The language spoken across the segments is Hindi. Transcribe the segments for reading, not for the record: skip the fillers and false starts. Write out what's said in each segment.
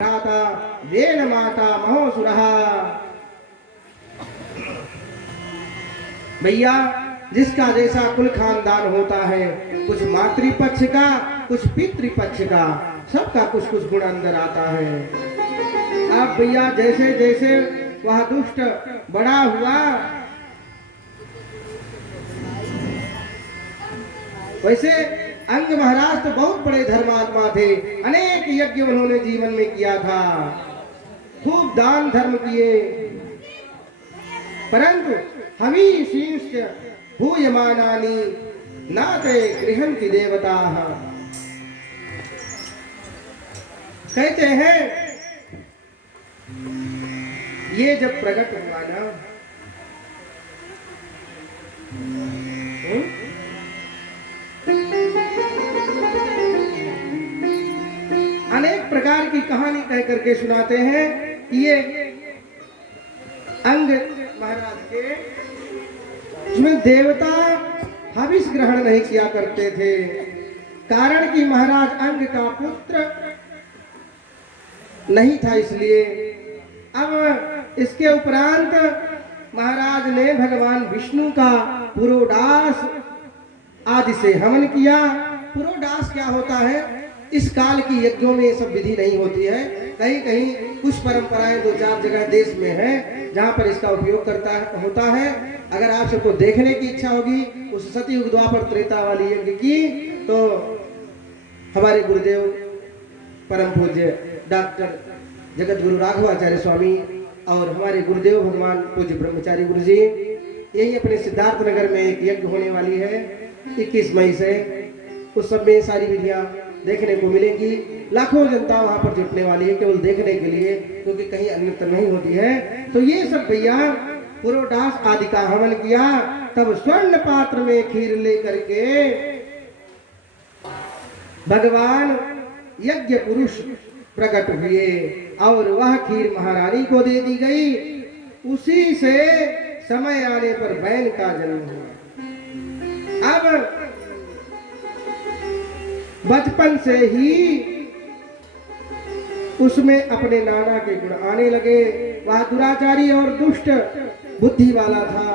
भ्राता वेन माता महोसुरः। भैया जिसका जैसा कुल खानदान होता है, कुछ मातृपक्ष का कुछ पितृपक्ष का, सबका कुछ कुछ गुण अंदर आता है। अब भैया जैसे जैसे वह दुष्ट बड़ा हुआ, वैसे अंग महाराज तो बहुत बड़े धर्मात्मा थे, अनेक यज्ञ उन्होंने जीवन में किया था, खूब दान धर्म किए, परंतु हमीशींश्च भूयमानानि नाते गृहन्ति देवताः। कहते हैं ये जब प्रकट हुआ ना, अनेक प्रकार की कहानी कह करके सुनाते हैं कि ये अंग महाराज के उसमें देवता हविष ग्रहण नहीं किया करते थे, कारण कि महाराज अंग का पुत्र नहीं था, इसलिए अब इसके उपरांत महाराज ने भगवान विष्णु का पुरोडास आदि से हवन किया। पुरोडास क्या होता है? इस काल की यज्ञों में ये सब विधि नहीं होती है, कहीं कहीं कुछ परंपराएं दो चार जगह देश में है जहां पर इसका उपयोग होता है। अगर आप सबको देखने की इच्छा होगी उस सतयुग द्वापर त्रेता वाली यज्ञ की, तो हमारे गुरुदेव परम पूज्य डॉक्टर जगत गुरु राघवाचार्य स्वामी और हमारे गुरुदेव भगवान पूज्य ब्रह्मचारी गुरु जी, यही अपने सिद्धार्थ नगर में एक यज्ञ होने वाली है 21 मई से। उस सब में सारी विधियां देखने को मिलेंगी, लाखों जनता वहां पर जुटने वाली है केवल देखने के लिए, क्योंकि कहीं अन्यत्र नहीं होती है। तो ये सब भैया पुरोडास आदि का हवन किया, तब स्वर्ण पात्र में खीर लेकर के भगवान यज्ञ पुरुष प्रकट हुए और वह खीर महारानी को दे दी गई। उसी से समय आने पर बैन का जन्म हुआ। अब बचपन से ही उसमें अपने नाना के गुण आने लगे। वह दुराचारी और दुष्ट बुद्धि वाला था,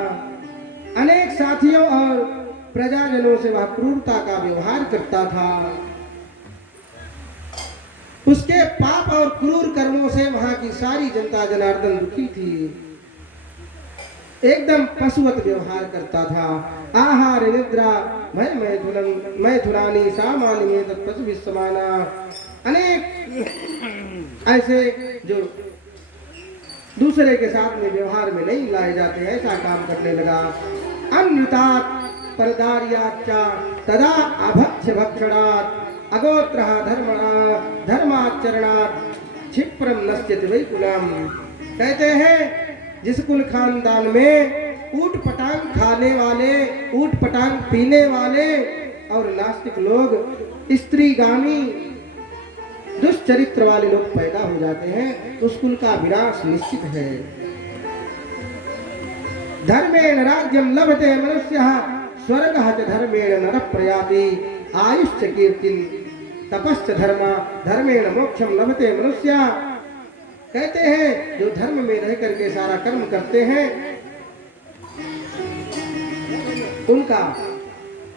अनेक साथियों और प्रजाजनों से वह क्रूरता का व्यवहार करता था। उसके पाप और क्रूर कर्मों से वहां की सारी जनता जनार्दन दुखी थी, एकदम पशुवत व्यवहार करता था। आहार निद्रा भय मैथुनानी सामान्य में तत्पशु विश्वमाना, अनेक ऐसे जो दूसरे के साथ में व्यवहार में नहीं लाए जाते ऐसा काम करने लगा। अनृतात परदार्याच्चा तदा अभक्ष्य भक्षणात् अगोत्रः धर्माचरणात् क्षिप्रम नश्यति वैकुलम। कहते हैं जिस कुल खानदान में ऊट पटांग खाने वाले, ऊट पटांग पीने वाले और नास्तिक लोग, स्त्रीगामी दुष्चरित्र वाले लोग पैदा हो जाते हैं, उस कुल का विनाश निश्चित है। धर्मेण राज्यम लभते मनुष्यः स्वर्गः च धर्मेण नरः प्रयाति आयुश्च कीर्तिं तपश्च धर्मेण मोक्षम लभते मनुष्यः। कहते हैं जो धर्म में रह करके सारा कर्म करते हैं उनका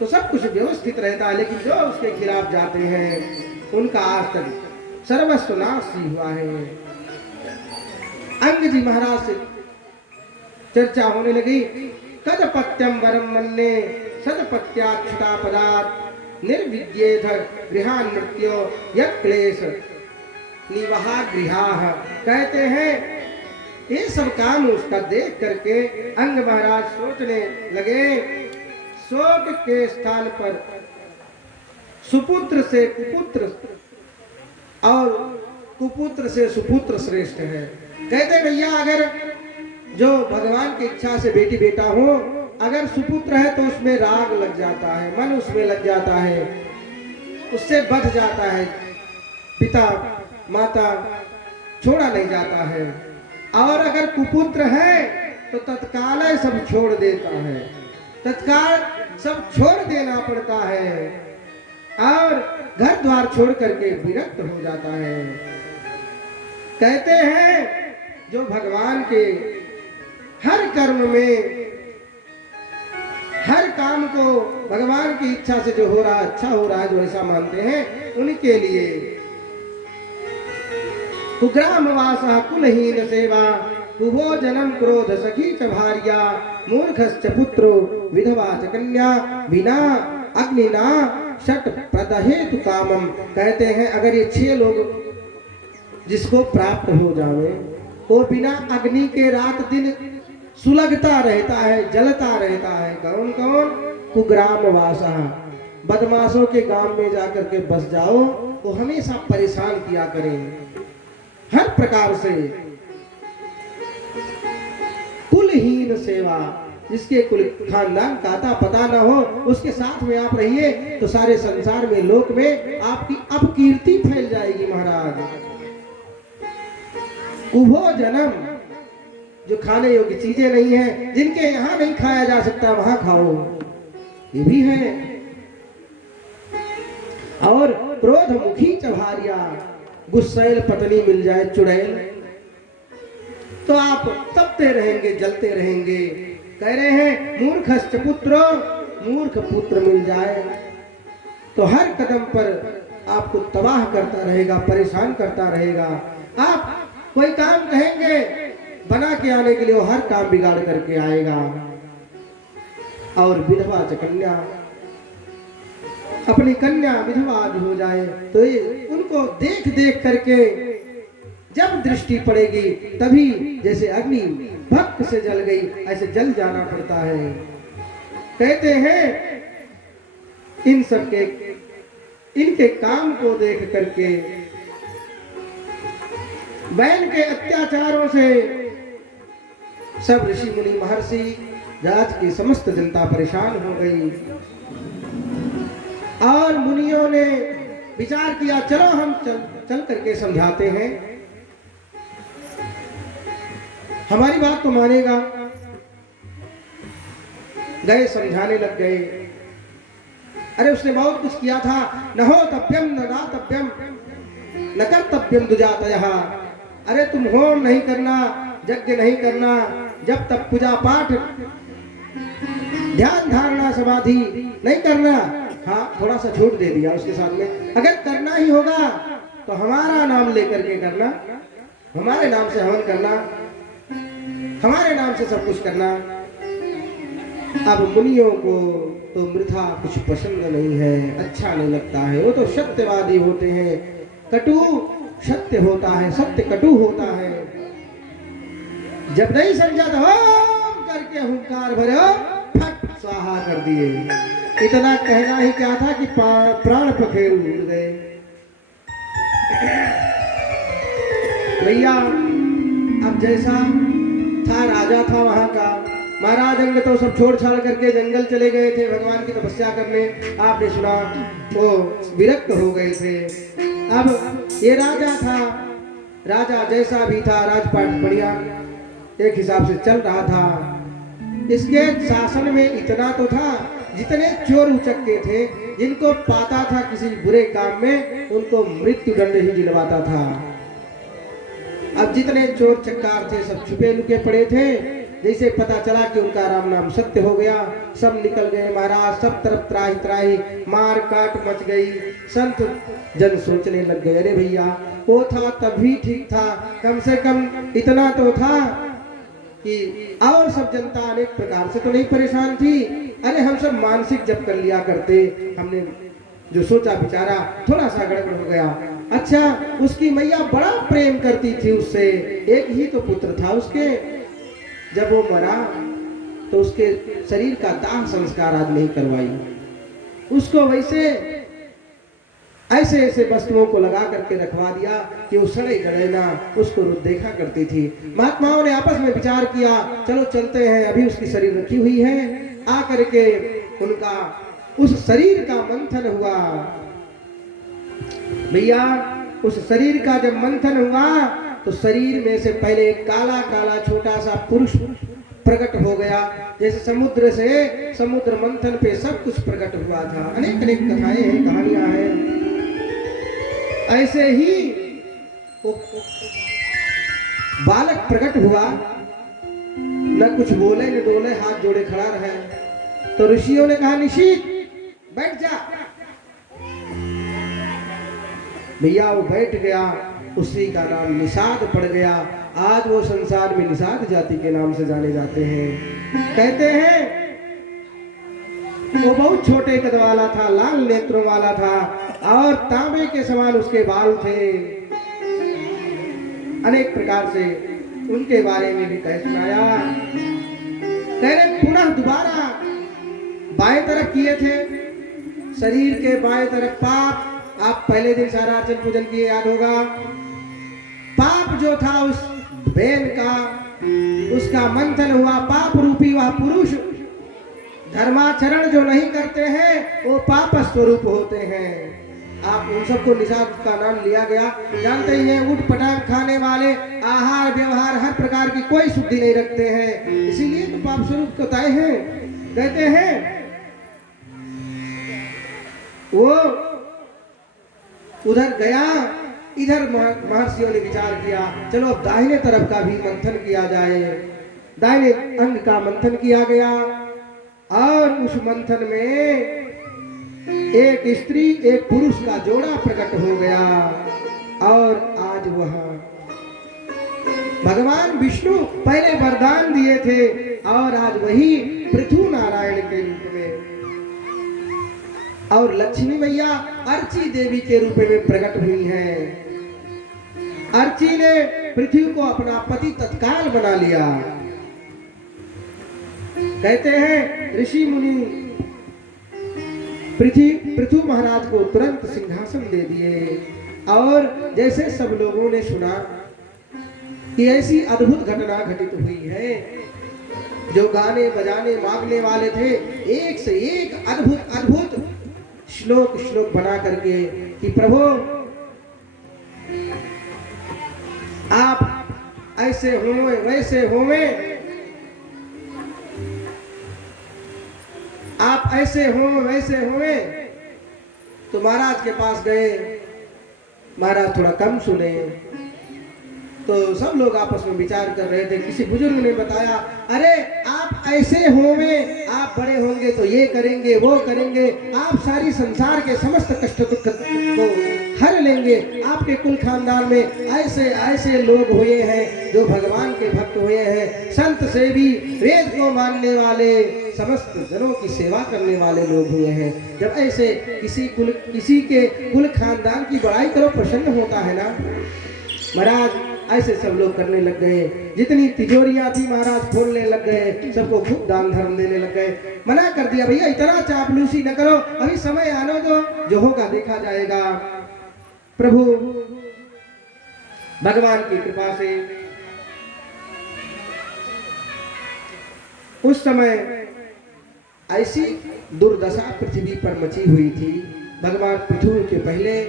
तो सब कुछ व्यवस्थित रहता है, लेकिन जो उसके खिलाफ जाते हैं उनका आज तक सर्वस्व नाश ही हुआ है। अंग जी महाराज से चर्चा होने लगी। कदपत्यम वरम मन्ने सदपत्याक्षता पदात् निर्विद्येथ गृहान नृत्यो यक्लेश निवहा गृहाः। कहते हैं ये सब काम उसका देख करके अंग महाराज सोचने लगे, शोक के स्थान पर सुपुत्र से कुपुत्र और कुपुत्र से सुपुत्र श्रेष्ठ है। कहते भैया अगर जो भगवान की इच्छा से बेटी बेटा हो, अगर सुपुत्र है तो उसमें राग लग जाता है, मन उसमें लग जाता है, उससे बढ़ जाता है, पिता माता छोड़ा नहीं जाता है। और अगर कुपुत्र है तो तत्काल सब छोड़ देता है, तत्काल सब छोड़ देना पड़ता है और घर द्वार छोड़ करके विरक्त हो जाता है। कहते हैं जो भगवान के हर कर्म में, हर काम को भगवान की इच्छा से जो हो रहा है, अच्छा हो रहा है, जो ऐसा मानते हैं, उनके लिए कुग्रामवासः कुलहीन सेवा, कुभोजनम क्रोध सखी च भार्या, मूर्खश्च पुत्रो विधवा च कन्या, बिना अग्निना षट प्रदहेतु कामम। कहते हैं अगर ये 6 लोग जिसको प्राप्त हो जावे, वो बिना अग्नि के रात दिन सुलगता रहता है, जलता रहता है। कौन कौन? कुग्रामवासः, बदमाशों के गांव में जाकर के बस जाओ, वो हमेशा परेशान किया करें हर प्रकार से। कुलहीन सेवा, जिसके कुल खानदान का आता पता न हो, उसके साथ में आप रहिए तो सारे संसार में, लोक में आपकी अपकीर्ति फैल जाएगी महाराज। कुभोजनम, जो खाने योग्य चीजें नहीं है, जिनके यहाँ नहीं खाया जा सकता वहां खाओ, ये भी है। और क्रोधमुखी च भार्या, गुस्सैल पत्नी मिल जाए, चुड़ैल, तो आप तपते रहेंगे, जलते रहेंगे। कह रहे हैं मूर्खश्च पुत्रो, मूर्ख पुत्र मिल जाए तो हर कदम पर आपको तबाह करता रहेगा, परेशान करता रहेगा। आप कोई काम कहेंगे बना के आने के लिए, वो हर काम बिगाड़ करके आएगा। और विधवा च कन्या, अपनी कन्या विधवा आदि हो जाए तो ये उनको देख देख करके जब दृष्टि पड़ेगी तभी जैसे अग्नि भक्त से जल गई, ऐसे जल जाना पड़ता है। कहते हैं इन सब के, इनके काम को देख करके, बैल के अत्याचारों से सब ऋषि मुनि महर्षि राज की समस्त जनता परेशान हो गई। और मुनियों ने विचार किया, चलो हम चल करके समझाते हैं, हमारी बात तो मानेगा। गए, समझाने लग गए। अरे उसने बहुत कुछ किया था, न हो तप्यम न दातव्यम न कर्तव्यम दुजातयः। अरे तुम होम नहीं करना, यज्ञ नहीं करना, जब तक पूजा पाठ, ध्यान धारणा समाधि नहीं करना। हाँ, थोड़ा सा छूट दे दिया उसके साथ में, अगर करना ही होगा तो हमारा नाम लेकर के करना, हमारे नाम से हवन करना, हमारे नाम से सब कुछ करना। अब मुनियों को तो मृथा कुछ पसंद नहीं है, अच्छा नहीं लगता है। वो तो सत्यवादी होते हैं, कटु सत्य होता है, सत्य कटु होता है। जब नहीं समझा तो ओम करके हुंकार भरे, फट स्वाहा कर दिए। इतना कहना ही क्या था कि प्राण पखेरु उड़ गए। भैया अब जैसा था, राजा था वहां का, महाराज अंग तो सब छोड़ छाड़ करके जंगल चले गए थे भगवान की तपस्या करने। आपने सुना वो विरक्त हो गए थे। अब ये राजा था, राजा जैसा भी था, राजपाट बढ़िया एक हिसाब से चल रहा था। इसके शासन में इतना तो था, जितने चोर उचक्के थे, जिनको पाता था किसी बुरे काम में, उनको मृत्यु दंड ही दिलवाता था। अब जितने चोर चक्कार थे सब छुपे लुके पड़े थे। जैसे पता चला कि उनका राम नाम सत्य हो गया, सब निकल गए महाराज। सब तरफ त्राही त्राही, मार काट मच गई। संत जन सोचने लग गए, अरे भैया वो था तब भी ठीक था, कम से कम इतना तो था कि और सब जनता अनेक प्रकार से तो नहीं परेशान थी। अरे हम सब मानसिक जप कर लिया करते, हमने जो सोचा विचारा थोड़ा सा गड़बड़ हो गया। अच्छा, उसकी मैया बड़ा प्रेम करती थी उससे, एक ही तो पुत्र था उसके। जब वो मरा तो उसके शरीर का दाह संस्कार आज नहीं करवाई, उसको वैसे ऐसे ऐसे वस्तुओं को लगा करके रखवा दिया कि वो सड़े गड़े ना, उसको देखा करती थी। महात्माओं ने आपस में विचार किया, चलो चलते हैं, अभी उसकी शरीर रखी हुई है। आ करके उनका उस शरीर का मंथन हुआ। भैया उस शरीर का जब मंथन हुआ तो शरीर में से पहले एक काला काला छोटा सा पुरुष प्रकट हो गया। जैसे समुद्र से समुद्र मंथन पे सब कुछ प्रकट हुआ था। अनेक अनेक कथाएं हैं, कहानियां हैं। ऐसे ही वो बालक प्रकट हुआ, न कुछ बोले न डोले, हाथ जोड़े खड़ा रहे। तो ऋषियों ने कहा निशीथ बैठ जा। भैया वो बैठ गया, उसी का नाम निषाद पड़ गया। आज वो संसार में निषाद जाति के नाम से जाने जाते हैं। कहते हैं वो बहुत छोटे कद वाला था, लाल नेत्रों वाला था और तांबे के समान उसके बाल थे। अनेक प्रकार से उनके बारे में भी कह सुनाया। कह रहे पुनः दोबारा बाएं तरफ किए थे, शरीर के बाएं तरफ पाप। आप पहले दिन सारा अर्चन पूजन किए, याद होगा। पाप जो था उस बेन का, उसका मंथन हुआ। पाप रूपी वह पुरुष धर्माचरण जो नहीं करते हैं वो पाप स्वरूप होते हैं। आप उन सबको निषाद का नाम लिया गया। जानते ही हैं, उठ पटांग खाने वाले, आहार व्यवहार हर प्रकार की कोई शुद्धि नहीं रखते हैं, इसीलिए तो पाप स्वरूप बताए हैं। कहते हैं वो उधर गया, इधर महर्षियों ने विचार किया, चलो अब दाहिने तरफ का भी मंथन किया जाए। दाहिने अंग का मंथन किया गया और उस मंथन में एक स्त्री एक पुरुष का जोड़ा प्रकट हो गया। और आज वह भगवान विष्णु पहले वरदान दिए थे और आज वही पृथु नारायण के रूप में और लक्ष्मी मैया अर्ची देवी के रूप में प्रकट हुई हैं। अर्ची ने पृथ्वी को अपना पति तत्काल बना लिया। कहते हैं ऋषि मुनि पृथु महाराज को तुरंत सिंहासन दे दिए। और जैसे सब लोगों ने सुना कि ऐसी अद्भुत घटना घटित हुई है, जो गाने बजाने मांगने वाले थे एक से एक अद्भुत अद्भुत श्लोक बना करके कि प्रभु आप ऐसे होवे वैसे होवे, आप ऐसे हो वैसे हुए। तो महाराज के पास गए, महाराज थोड़ा कम सुने। तो सब लोग आपस में विचार कर रहे थे। किसी बुजुर्ग ने बताया, अरे आप ऐसे होंगे, आप बड़े होंगे तो ये करेंगे वो करेंगे, आप सारी संसार के समस्त कष्ट दुख को हर लेंगे। आपके कुल खानदान में ऐसे ऐसे लोग हुए हैं जो भगवान के भक्त हुए हैं, संत सेवी, वेद को मानने वाले, समस्त जनों की सेवा करने वाले लोग हुए हैं। जब ऐसे किसी के कुल खानदान की बड़ाई करो, प्रसन्न होता है ना। महाराज ऐसे सब लोग करने लग गए। जितनी तिजोरियां थी महाराज खोलने लग गए, सबको खूब दान धर्म देने लग गए। मना कर दिया, भैया इतना चापलूसी न करो, अभी समय आने दो, जो होगा देखा जाएगा। प्रभु भगवान की कृपा से उस समय ऐसी दुर्दशा पृथ्वी पर मची हुई थी। भगवान पृथ्वी के पहले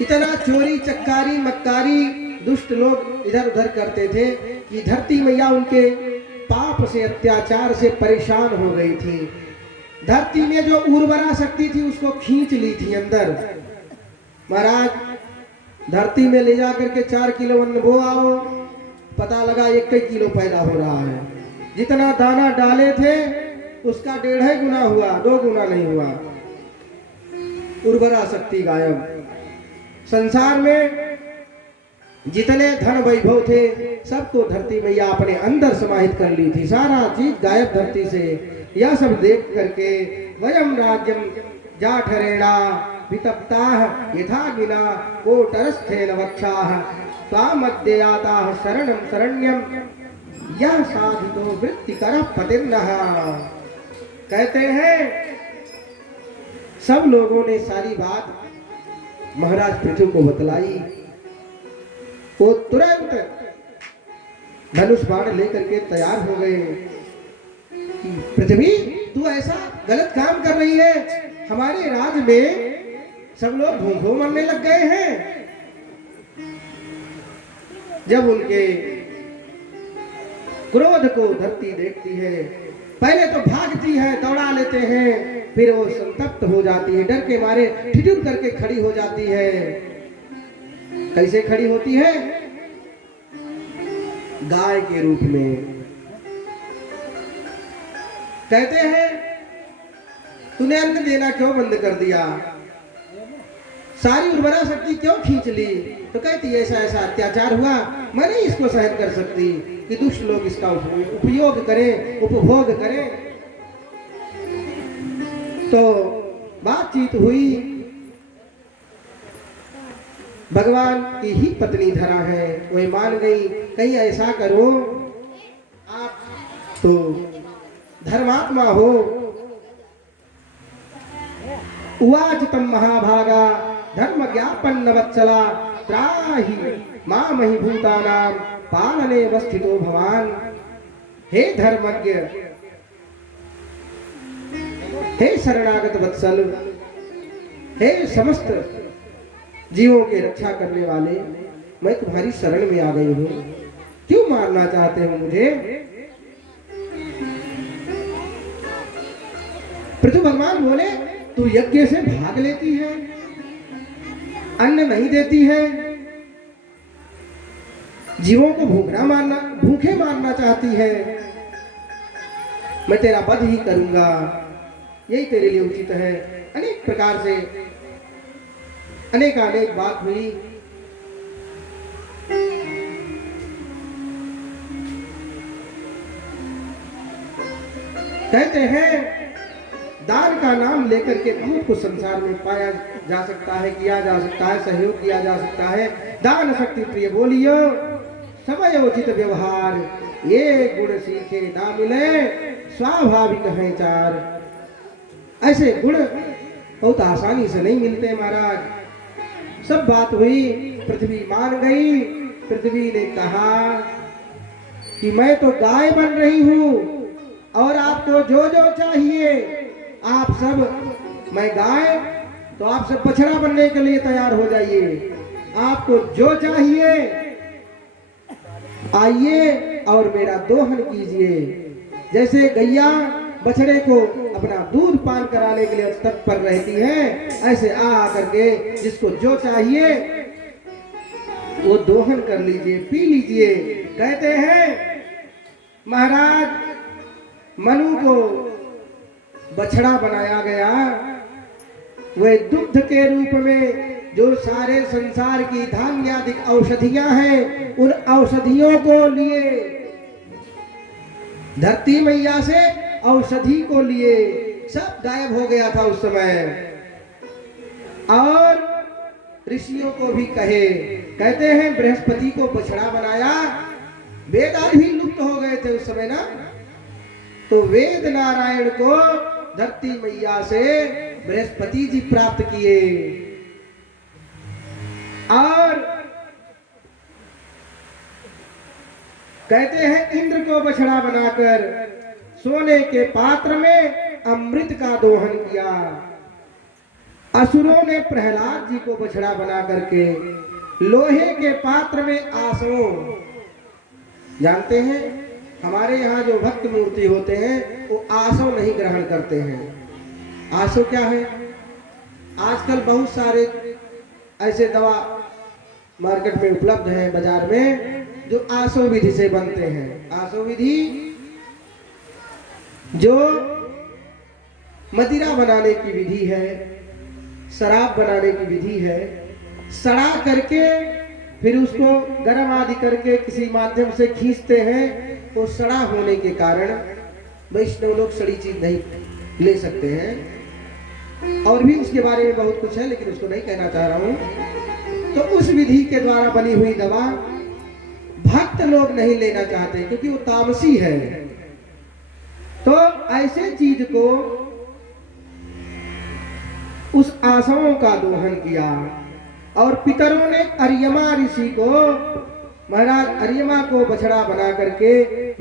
इतना चोरी चक्कारी मक्कारी दुष्ट लोग इधर उधर करते थे कि धरती मैया उनके पाप से अत्याचार से परेशान हो गई थी। धरती में जो उर्वरा शक्ति थी उसको खींच ली थी अंदर। महाराज धरती में ले जा करके 4 किलो अन्न बो आओ, पता लगा 1 किलो पैदा हो रहा है। जितना दाना डाले थे उसका 1.5 गुना हुआ, 2 गुना नहीं हुआ। उर्वरा शक्ति गायब। संसार में जितने धन वैभव थे सबको धरती मैया अपने अंदर समाहित कर ली थी। सारा चीज गायब धरती से। यह सब देख करके वयम राज्यम जाठरेणा वितप्ताः यथा गिना कोटरस्थेन वक्षाः त्वामद्ययाताः शरणं शरण्यं यह साधितो वृत्तिकरः पतिर्नः। कहते हैं सब लोगों ने सारी बात महाराज पृथु को बतलाई। वो तुरंत धनुष बाण लेकर के तैयार हो गए कि पृथ्वी तू ऐसा गलत काम कर रही है, हमारे राज में सब लोग भूखों मरने लग गए हैं। जब उनके क्रोध को धरती देखती है, पहले तो भागती है, दौड़ा लेते हैं, फिर वो संतप्त हो जाती है, डर के मारे ठिठुर करके खड़ी हो जाती है। कैसे खड़ी होती है? गाय के रूप में। कहते हैं तूने अन्न देना क्यों बंद कर दिया, सारी उर्वरा शक्ति क्यों खींच ली? तो कहती ऐसा ऐसा अत्याचार हुआ, मैं नहीं इसको सहन कर सकती कि दुष्ट लोग इसका उपयोग करें, उपभोग करें। तो बातचीत हुई, भगवान की ही पत्नी धरा है, वही मान गई। कहीं ऐसा करो, आप तो धर्मात्मा हो। उवाच तम महाभागा धर्म ज्ञापन वत्सला त्राहि मामहि भूतानां पालने वस्थितो भवान। हे धर्मज्ञ, हे शरणागत वत्सल, हे समस्त जीवों की रक्षा करने वाले, मैं तुम्हारी शरण में आ गई हूँ, क्यों मारना चाहते हो मुझे? पृथु भगवान बोले तू यज्ञ से भाग लेती है, अन्न नहीं देती है, जीवों को भूखे मारना चाहती है, मैं तेरा वध ही करूंगा, यही तेरे लिए उचित है। अनेक प्रकार से अनेक बात हुई। कहते हैं दान का नाम लेकर के बहुत कुछ संसार में पाया जा सकता है, किया जा सकता है, सहयोग किया जा सकता है। दान शक्ति प्रिय बोलियो, समय उचित व्यवहार, ये गुण सीखे ना मिले स्वाभाविक है चार। ऐसे गुण बहुत आसानी से नहीं मिलते महाराज। सब बात हुई, पृथ्वी मान गई। पृथ्वी ने कहा कि मैं तो गाय बन रही हूं और आपको जो जो चाहिए आप सब, मैं गाय तो आप सब बछड़ा बनने के लिए तैयार हो जाइए। आपको जो चाहिए आइए और मेरा दोहन कीजिए। जैसे गैया बछड़े को अपना दूध पान कराने के लिए तत्पर रहती है, ऐसे आ करके जिसको जो चाहिए वो दोहन कर लीजिए, पी लीजिए। कहते हैं महाराज मनु को बछड़ा बनाया गया, वह दुग्ध के रूप में जो सारे संसार की धान्यादिक औषधियां हैं, उन औषधियों को लिए, धरती मैया से औषधि को लिए सब गायब हो गया था उस समय। और ऋषियों को भी कहते हैं बृहस्पति को बछड़ा बनाया, वेद आदि भी लुप्त हो गए थे उस समय ना, तो वेद नारायण को धरती मैया से बृहस्पति जी प्राप्त किए। और कहते हैं इंद्र को बछड़ा बनाकर सोने के पात्र में अमृत का दोहन किया। असुरों ने प्रहलाद जी को बछड़ा बना करके लोहे के पात्र में आसों, जानते हैं हमारे यहाँ जो भक्त मूर्ति होते हैं वो आसों नहीं ग्रहण करते हैं। आसो क्या है? आजकल बहुत सारे ऐसे दवा मार्केट में उपलब्ध है बाजार में, जो आसो विधि से बनते हैं। आसो विधि जो मदिरा बनाने की विधि है, शराब बनाने की विधि है, सड़ा करके फिर उसको गर्म आदि करके किसी माध्यम से खींचते हैं, तो सड़ा होने के कारण वैष्णव लोग सड़ी चीज नहीं ले सकते हैं। और भी उसके बारे में बहुत कुछ है, लेकिन उसको नहीं कहना चाह रहा हूं। तो उस विधि के द्वारा बनी हुई दवा भक्त लोग नहीं लेना चाहते क्योंकि वो तामसी है। तो ऐसे चीज को उस आसों का दोहन किया। और पितरों ने अर्यमा ऋषि को, महाराज अर्यमा को बछड़ा बना करके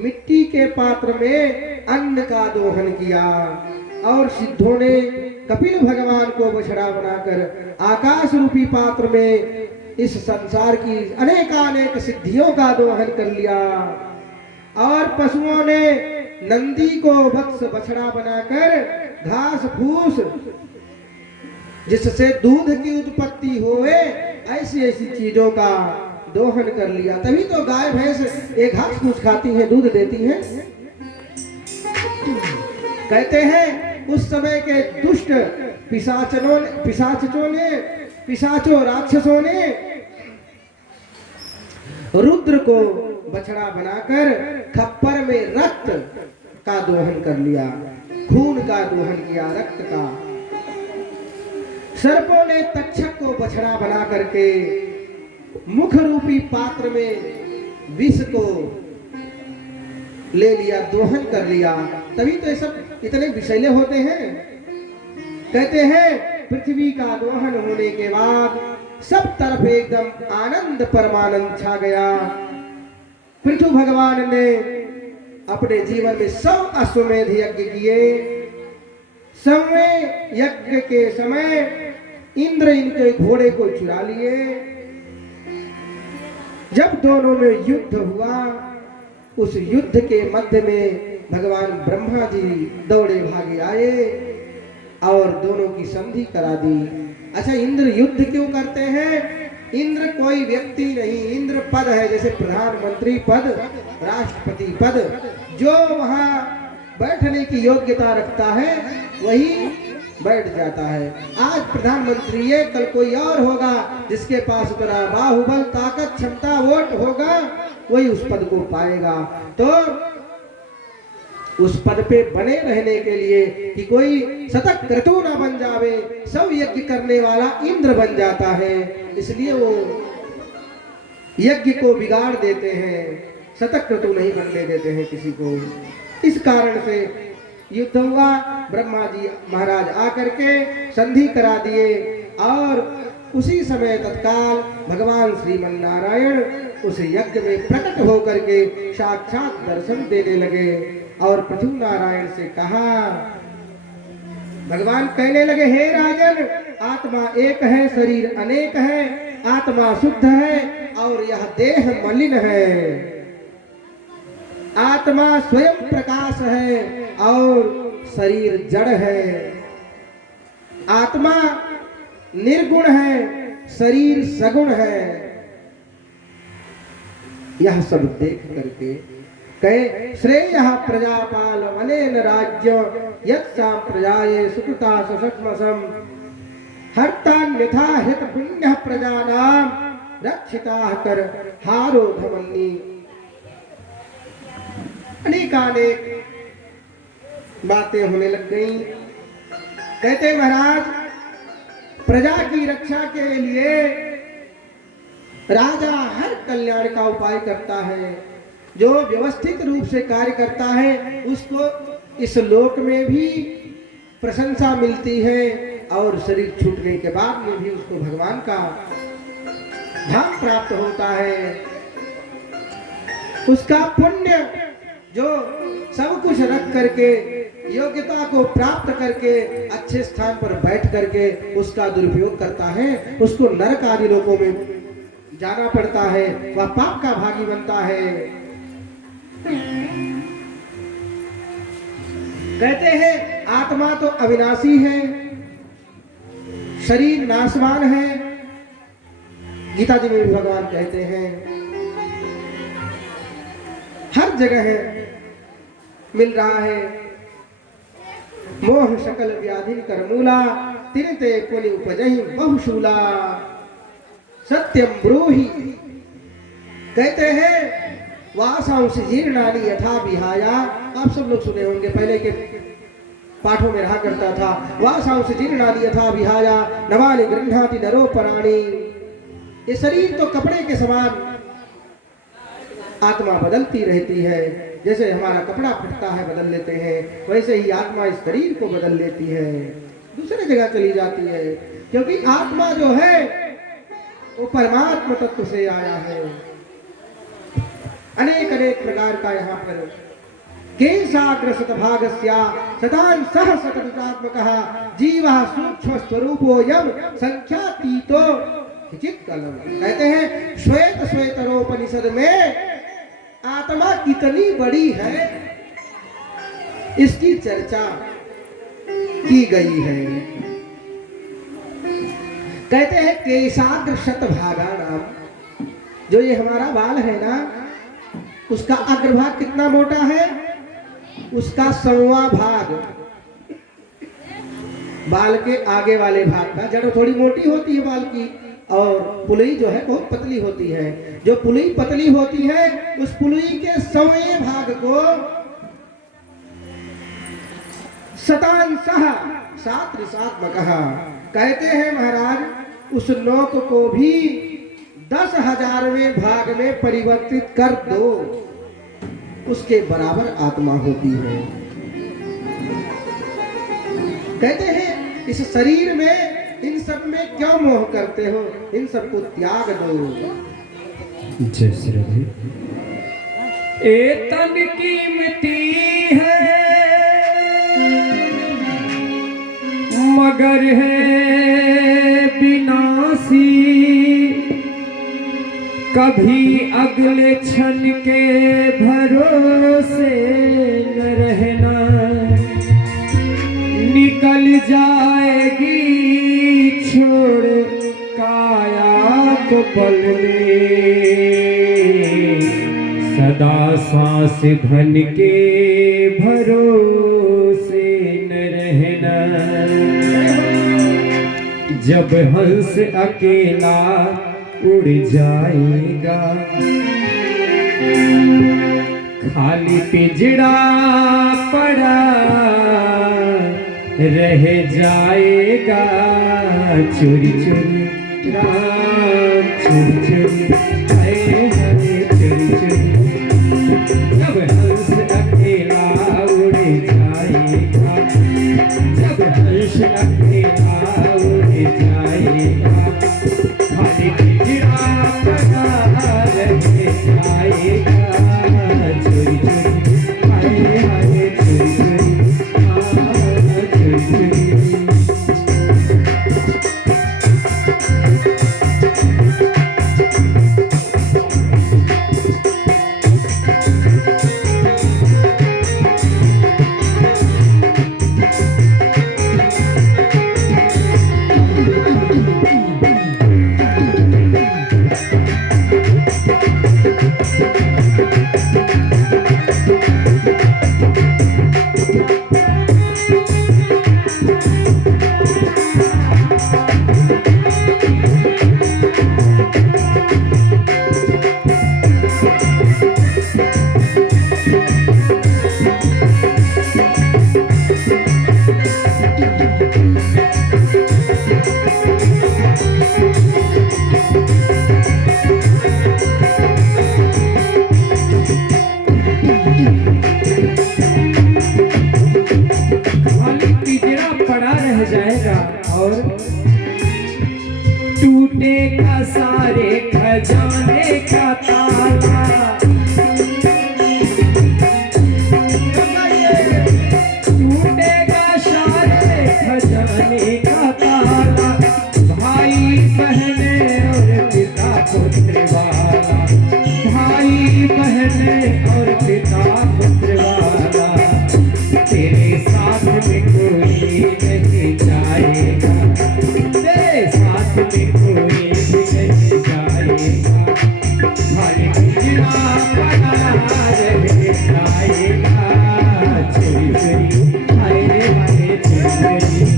मिट्टी के पात्र में अन्न का दोहन किया। और सिद्धों ने कपिल भगवान को बछड़ा बनाकर आकाश रूपी पात्र में इस संसार की अनेकानेक सिद्धियों का दोहन कर लिया। और पशुओं ने नंदी को वत्स बछड़ा बनाकर घास फूस जिससे दूध की उत्पत्ति होए ऐसी ऐसी चीजों का दोहन कर लिया। तभी तो गाय भैंस एक घास फूस खाती हैं, दूध देती हैं। कहते हैं उस समय के दुष्ट पिशाचों राक्षसों ने रुद्र को बछड़ा बनाकर खप्पर में रक्त का दोहन कर लिया, खून का दोहन किया, रक्त का। सर्पों ने तक्षक को बछड़ा बना करके मुख रूपी पात्र में विष को ले लिया, दोहन कर लिया। तभी तो ये सब इतने विषैले होते हैं। कहते हैं पृथ्वी का दोहन होने के बाद सब तरफ एकदम आनंद परमानंद छा गया। पृथु भगवान ने अपने जीवन में 100 अश्वमेध यज्ञ किए। 100वें यज्ञ के समय इंद्र इनके घोड़े को चुरा लिए। जब दोनों में युद्ध हुआ, उस युद्ध के मध्य में भगवान ब्रह्मा जी दौड़े भागे आए और दोनों की संधि करा दी। अच्छा, इंद्र युद्ध क्यों करते हैं? इंद्र कोई व्यक्ति नहीं, इंद्र पद है, जैसे प्रधानमंत्री पद, राष्ट्रपति पद। जो वहां बैठने की योग्यता रखता है वही बैठ जाता है। आज प्रधानमंत्री है, कल कोई और होगा जिसके पास उतना बाहुबल, ताकत, क्षमता, वोट होगा, वही उस पद को पाएगा। तो उस पद पे बने रहने के लिए कि कोई शतक क्रतु ना बन जावे, सब यज्ञ करने वाला इंद्र बन जाता है, इसलिए वो यज्ञ को बिगाड़ देते हैं, शतक क्रतु नहीं बनने देते हैं किसी को। इस कारण से युद्ध हुआ। ब्रह्मा जी महाराज आकर के संधि करा दिए और उसी समय तत्काल भगवान श्रीमन नारायण उस यज्ञ में प्रकट होकर के साक्षात दर्शन देने लगे और पृथु नारायण से कहा, भगवान कहने लगे, हे राजन, आत्मा एक है, शरीर अनेक है, आत्मा शुद्ध है और यह देह मलिन है। आत्मा स्वयं प्रकाश है और शरीर जड़ है। आत्मा निर्गुण है, शरीर सगुण है। यह सब देख करके कहे, श्रेयः प्रजापाल वनेन राज्य यत्सां प्रजाये सुकृता सशक्मसम् हर्तान्यथा हित पुण्यः प्रजानां रक्षिताः कर हारो धमन्नि। अनेकानेक बातें होने लग गई। कहते महाराज, प्रजा की रक्षा के लिए राजा हर कल्याण का उपाय करता है। जो व्यवस्थित रूप से कार्य करता है उसको इस लोक में भी प्रशंसा मिलती है और शरीर छूटने के बाद में भी उसको भगवान का धाम प्राप्त होता है। उसका पुण्य जो सब कुछ रख करके योग्यता को प्राप्त करके अच्छे स्थान पर बैठ करके उसका दुरुपयोग करता है, उसको नरक आदि लोकों में जाना पड़ता है, वह पाप का भागी बनता है। कहते हैं आत्मा तो अविनाशी है, शरीर नाशवान है। गीता जी में भी भगवान कहते हैं, हर जगह है मिल रहा है, मोह सकल व्याधि कर मूला तिनते पुनि उपजहि बहुशूला सत्यम ब्रूहि। कहते हैं वासांश जीर्णानि यथा विहाया। आप सब लोग सुने होंगे, पहले के पाठों में रहा करता था, वासांश जीर्णानि यथा विहाया नवानि गृह्णाति नरो पराणि। ये शरीर तो कपड़े के समान आत्मा बदलती रहती है। जैसे हमारा कपड़ा फटता है, बदल लेते हैं, वैसे ही आत्मा इस शरीर को बदल लेती है, दूसरे जगह चली जाती है। क्योंकि आत्मा जो है वो परमात्मा तत्व से आया है। अनेक अनेक प्रकार का यहाँ पर केशाग्रसत भागस्या सदान सह सततात्मकः जीवः सूक्ष्म स्वरूपोऽयं संख्यातीतो चित्कलम। कहते हैं श्वेत श्वेतरोपनिषद में आत्मा कितनी बड़ी है इसकी चर्चा की गई है। कहते हैं केशाग्र शतभागा नाम, जो ये हमारा बाल है ना, उसका अग्रभाग कितना मोटा है, उसका 100वां भाग बाल के आगे वाले भाग का। जड़ थोड़ी मोटी होती है बाल की, और पुलई जो है बहुत पतली होती है। जो पुलई पतली होती है, उस पुलई के 100वें भाग को शतांशः सात्रिशात्मकः कहते हैं महाराज। उस नोक को भी 10,000वें भाग में परिवर्तित कर दो, उसके बराबर आत्मा होती है। कहते हैं इस शरीर में इन सब में क्यों मोह करते हो, इन सबको त्याग दो। जय श्री राधे। ए तन कीमती है मगर है विनाशी, कभी अगले क्षण के भरोसे न रहना, निकल जाएगी छोड़ काया तो पल में, सदा सांस धन के भरोसे न रहना। जब हंस अकेला उड़ जाएगा, खाली पिंजड़ा पड़ा रह जाएगा। चोरी चोरी राम चोरी चोरी हाय हाय चोरी चोरी। जब हंस अकेला उड़ जाएगा, जब हंस अकेला उड़ जाएगा, खाली पिंजरा पड़ा रह जाएगा। चोरी चोरी हाय हाय चोरी चोरी और टूटेगा सारे खजाने का ताला, टूटेगा सारे खजाने का ताला। भाई बहने और पिता पुत्र वाला, भाई बहने और पिता पुत्र वाला, तेरे साथ में कोई नहीं जाएगा, तेरे साथ में कोई भी नहीं जाएगा। खाली पिंजरा बना रह जाएगा। चोरी चोरी हाय हाय चोरी चोरी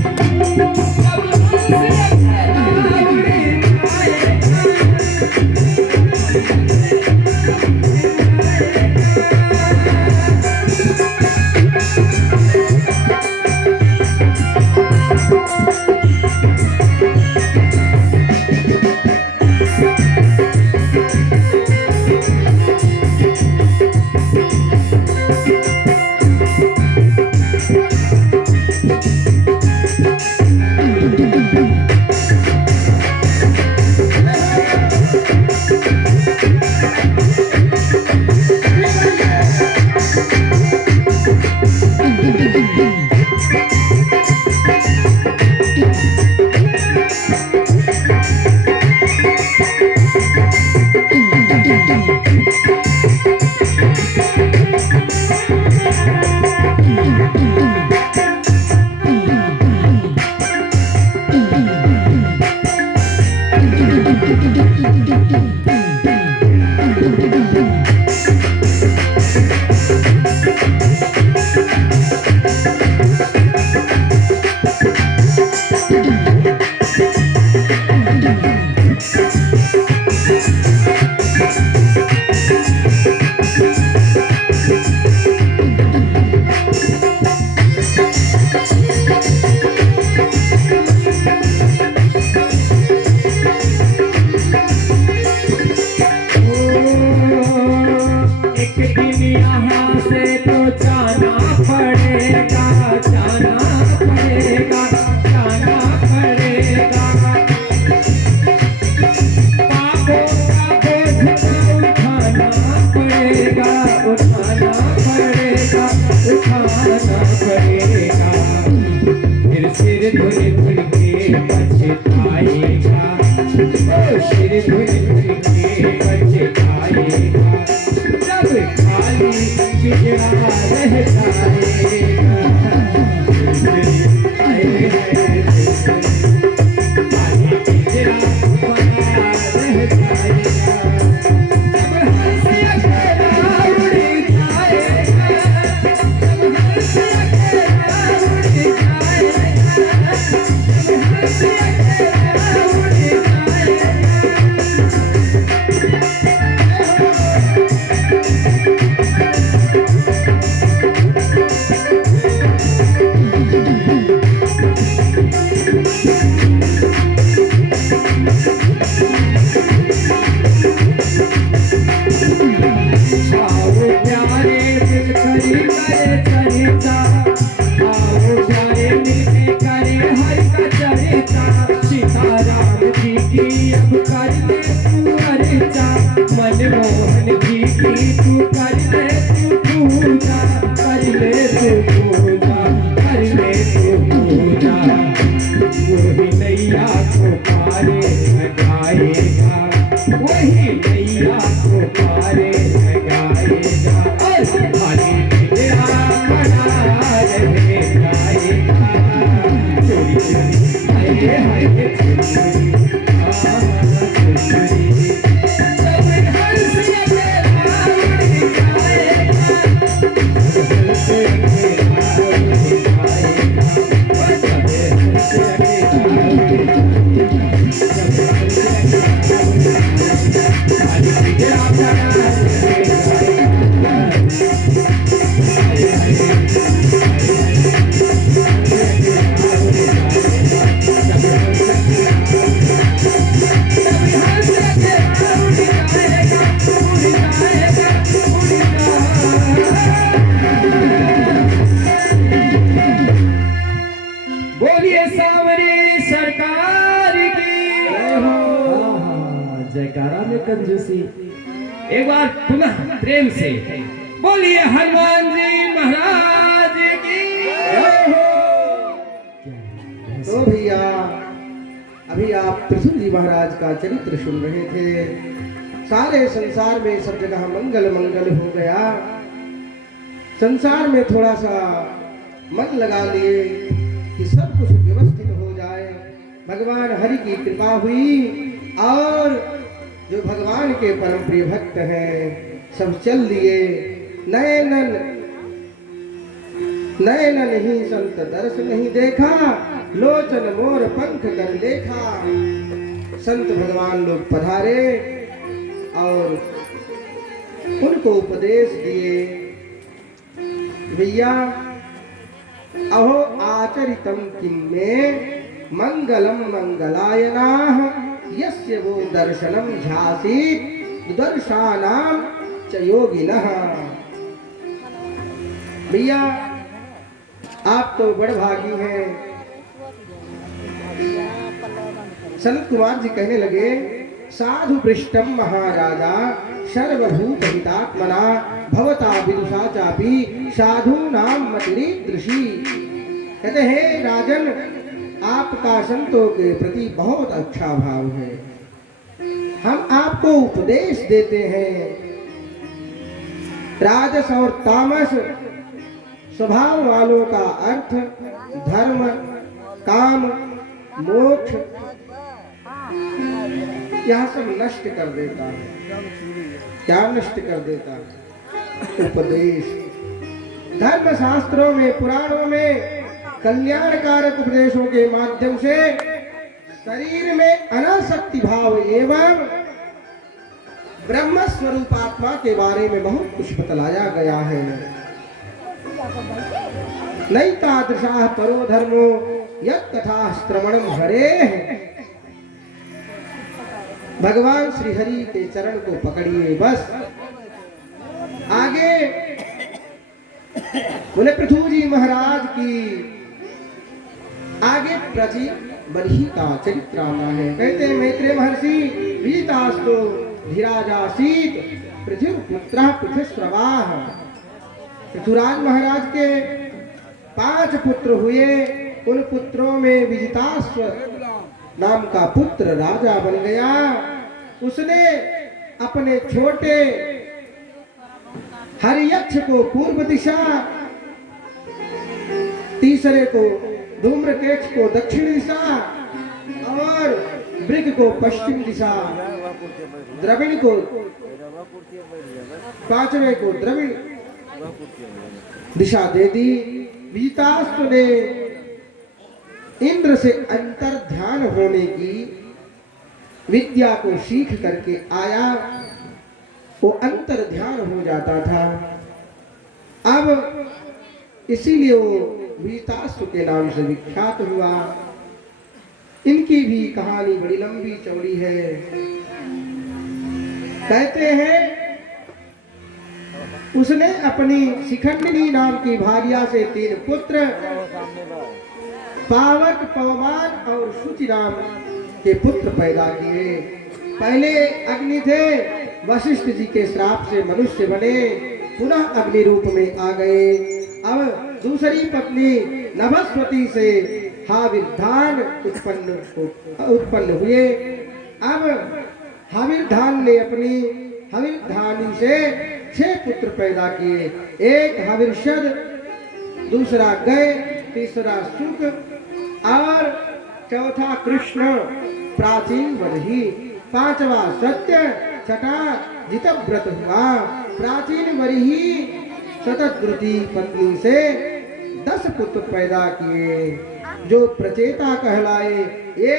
दिन यहाँ से तो जाना पड़ेगा, जाना पड़ेगा, जाना पड़ेगा। पापों का बोझ उठाना पड़ेगा, उठाना पड़ेगा, उठाना पड़ेगा। फिर सिर धुल धुल के पछताएगा, ओ सिर धुल धुल के पछताएगा। जब खाली पिंजरा रह जाएगा, खाली पिंजरा बना रह जाएगा। जब हंस अकेला उड़ जाएगा, जब हंस अकेला उड़ जाएगा, जब हंस अकेला उड़ जाएगा। आओ प्यारे दिल करी करे चरिता, आओ प्यारे मिलके करे हर का चरिता। सीताराम जी की अब कर ले तू अर्चा, मनमोहन जी की तू कर ले तू पूजा, कर ले तू पूजा, कर ले तू पूजा। वही नैया को पारे लगाएगा, वही नैया को पारे लगाएगा। खाली पिंजरा बना रह जाएगा, चोरी चोरी हाय हाय चोरी चोरी, चोरी चोरी। जब हंस अकेला उड़ जाएगा, जब हंस अकेला उड़ जाएगा, जब हंस अकेला उड़ जाएगा, जब हंस अकेला उड़ जाएगा। खाली पिंजरा बना रह बोलिए सांवरी सरकार की जयकारा में कंजूसी। एक बार पुनः प्रेम से बोलिए हनुमान जी महाराज की। तो भैया अभी आप त्रिशूल जी महाराज का चरित्र सुन रहे थे। सारे संसार में सब जगह मंगल मंगल हो गया। संसार में थोड़ा सा मन लगा लिए कि सब कुछ व्यवस्थित हो जाए। भगवान हरि की कृपा हुई और जो भगवान के परम प्रिय भक्त हैं सब चल दिए। नयनन ही संत दर्श नहीं देखा, लोचन मोर पंख कर देखा। संत भगवान लोग पधारे और उनको उपदेश दिए। भैया अहो आचरितम किन्मे मंगलम मंगलायनाः यस्य वो दर्शनम झासी दुदर्शानाम च योगिनः। भैया आप तो बड़भागी हैं। सनत कुमार जी कहने लगे साधु पृष्ठम महाराजा सर्वभूत हितात्मना भवता विदुषा चापि साधु नाम मतिरीदृशी। कहते हैं राजन आपका संतों के प्रति बहुत अच्छा भाव है। हम आपको उपदेश देते हैं। राजस और तामस स्वभाव वालों का अर्थ धर्म काम मोक्ष यह सब नष्ट कर देता है। क्या नष्ट कर देता है? उपदेश। धर्म शास्त्रों में पुराणों में कल्याणकारक उपदेशों के माध्यम से शरीर में अनासक्ति भाव एवं ब्रह्म स्वरूप आत्मा के बारे में बहुत कुछ बतलाया गया है। नैतादृशा परो धर्मो यत्तथा श्रवणम हरे। भगवान श्री हरि के चरण को पकड़िए बस। आगे बोले पृथु जी महाराज की आगे प्रजी बरही का चरित्र आता है। कहते हैं मैत्रेय महर्षि विजितास्तो धीराजासीत पृथ्वीपुत्रः पृथ्वीस्रवाः। पृथुराज महाराज के 5 पुत्र हुए। उन पुत्रों में विजितास्व नाम का पुत्र राजा बन गया। उसने अपने छोटे हरियक्ष को पूर्व दिशा, तीसरे को धूम्रकेश को दक्षिण दिशा और मृग को पश्चिम दिशा, द्रविण को 5वें को द्रविण दिशा दे दी। विजितास्व ने इंद्र से अंतर ध्यान होने की विद्या को सीख करके आया। वो अंतर ध्यान हो जाता था। अब इसीलिए वो विजितास्व के नाम से विख्यात हुआ। इनकी भी कहानी बड़ी लंबी चौड़ी है। कहते हैं उसने अपनी शिखंडिनी नाम की भार्या से 3 पुत्र पावक, पवमान और शुचि नाम के पुत्र पैदा किए। पहले अग्नि थे, वशिष्ठ जी के श्राप से मनुष्य बने, पुनः अग्नि रूप में आ गए। अब दूसरी पत्नी नभस्वती से हाविर्धान उत्पन्न हुए। अब हाविर्धान ने अपनी हविर्धानी से 6 पुत्र पैदा किए। एक हविर्षद, दूसरा गय, तीसरा सुक और चौथा कृष्ण प्राचीन बरही, 5वां सत्य, छठा जितव्रत हुआ। प्राचीन बरही शतद्रुति पत्नी से 10 पुत्र पैदा किए जो प्रचेता कहलाए। ये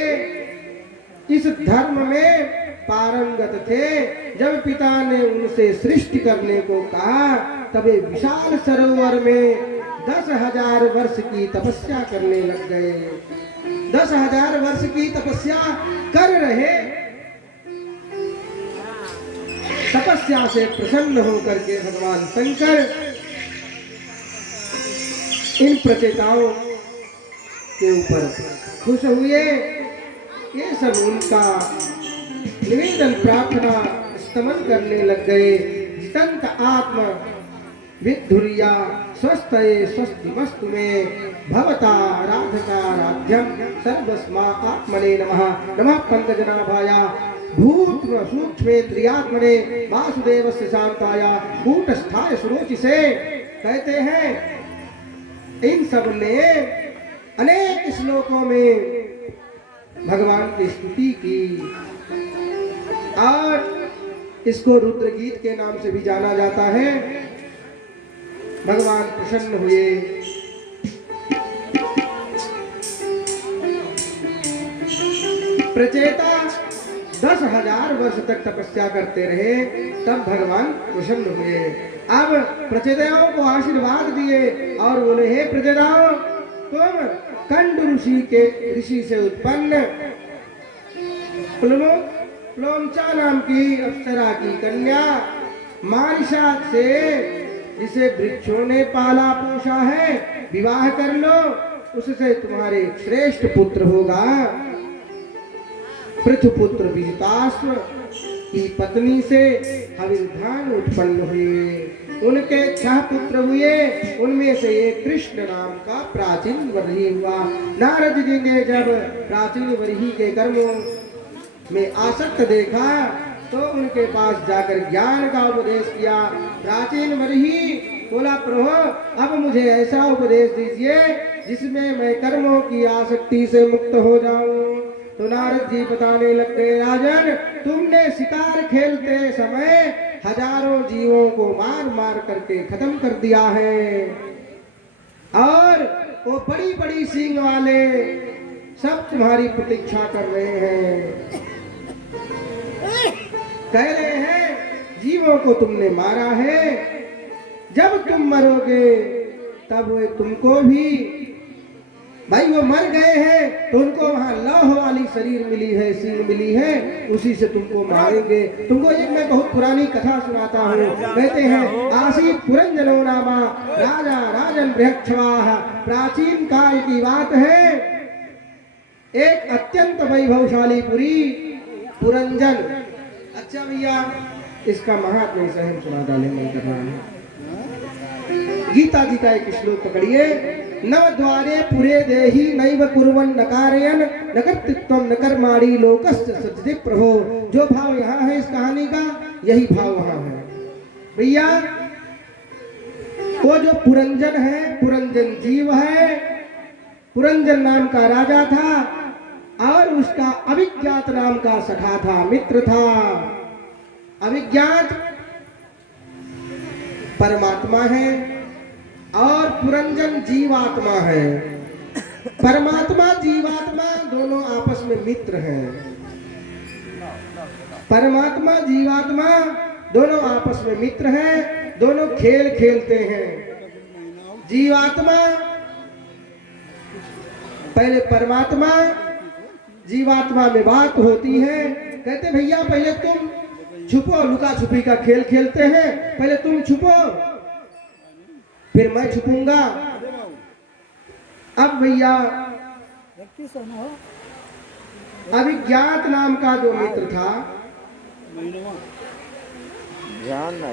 इस धर्म में पारंगत थे। जब पिता ने उनसे सृष्टि करने को कहा तब वे विशाल सरोवर में 10,000 वर्ष की तपस्या करने लग गए। 10,000 वर्ष की तपस्या कर रहे। तपस्या से प्रसन्न होकर के भगवान शंकर इन प्रचेताओं के ऊपर खुश हुए। ये सब उनका निवेदन, प्रार्थना, स्तमन करने लग गए। जितंत आत्म विद्धुर्या स्वस्थये स्वस्तिमस्तु में भवता राधका राध्यम सर्वस्मा आत्मने नमः। नमः पंकजनाभाय भूत्म सूक्ष्मेन्द्रियात्मने वासुदेवस्य शांताय कूटस्थाय सुरुचिसे। कहते हैं इन सब ने अनेक श्लोकों में भगवान की स्तुति की और इसको रुद्र गीत के नाम से भी जाना जाता है। भगवान प्रसन्न हुए। प्रचेता 10,000 वर्ष तक तपस्या करते रहे, तब भगवान प्रसन्न हुए। अब प्रचेताओं को आशीर्वाद दिए और बोले, हे प्रचेताओं, तुम कंड ऋषि से उत्पन्न प्लोमचा नाम की अप्सरा की कन्या मारिशा से, जिसे वृक्षों ने पाला पोषा है, विवाह कर लो, उससे तुम्हारे श्रेष्ठ पुत्र होगा। पृथुपुत्र विजितास्व की पत्नी से हविर्धान उत्पन्न हुए। उनके 6 पुत्र हुए। उनमें से एक कृष्ण नाम का प्राचीन वरही हुआ। नारद जी ने जब प्राचीन वरही के कर्मों में आसक्त देखा तो उनके पास जाकर ज्ञान का उपदेश किया। प्राचीन वरही बोला, प्रभु अब मुझे ऐसा उपदेश दीजिए जिसमें मैं कर्मों की आसक्ति से मुक्त हो जाऊं। तो नारद जी बताने लग गए, राजन, तुमने शिकार खेलते समय हजारों जीवों को मार मार करके खत्म कर दिया है और वो बड़ी बड़ी सींग वाले सब तुम्हारी प्रतीक्षा कर रहे हैं। कह रहे हैं जीवों को तुमने मारा है, जब तुम मरोगे तब वे तुमको भी भाई वो मर गए हैं तो उनको वहां लौह वाली शरीर मिली है, सींग मिली है, उसी से तुमको मारेंगे। तुमको एक मैं बहुत पुरानी कथा सुनाता हूँ। कहते हैं आसीत पुरंजनो नामा राजा राजन बृहक्षवाह। प्राचीन काल की बात है, एक अत्यंत वैभवशाली पुरी पुरंजन। अच्छा भैया, इसका महात्म्य से हम सुना डाले मन कर रहा है। गीता जी का एक श्लोक पकड़िए। नव द्वारे पुरे देही नैव कुर्वन् नकारयन् नकर्तृत्वं न कर्माणि लोकस्य सज्जते प्रभो। जो भाव यहाँ है इस कहानी का, यही भाव वहाँ है भैया। वो जो पुरंजन है, पुरंजन जीव है, पुरंजन नाम का राजा था और उसका अभिज्ञात नाम का सखा था, मित्र था। अभिज्ञात परमात्मा है और पुरंजन जीवात्मा है। परमात्मा जीवात्मा दोनों आपस में मित्र हैं। परमात्मा जीवात्मा दोनों आपस में मित्र हैं, दोनों खेल खेलते हैं। जीवात्मा पहले परमात्मा जीवात्मा में बात होती है। कहते भैया पहले तुम छुपो, लुका छुपी का खेल खेलते हैं, पहले तुम छुपो फिर मैं छुपूंगा। अब भैया अभिज्ञात नाम का जो मित्र था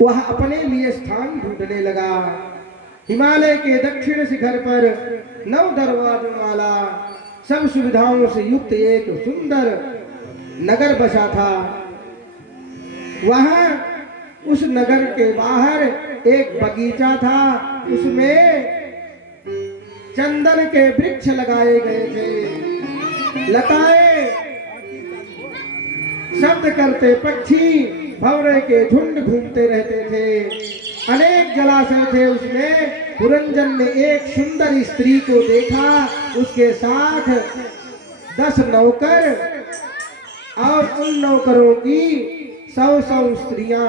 वह अपने लिए स्थान ढूंढने लगा। हिमालय के दक्षिण शिखर पर 9 दरवाजों वाला सब सुविधाओं से युक्त एक सुंदर नगर बसा था। वहां उस नगर के बाहर एक बगीचा था, उसमें चंदन के वृक्ष लगाए गए थे। लताएं, शब्द करते पक्षी, भंवरे के झुंड घूमते रहते थे। अनेक जलाशय थे उसमें। पुरंजन ने एक सुंदर स्त्री को देखा, उसके साथ 10 नौकर और उन नौकरों की 100 स्त्रियां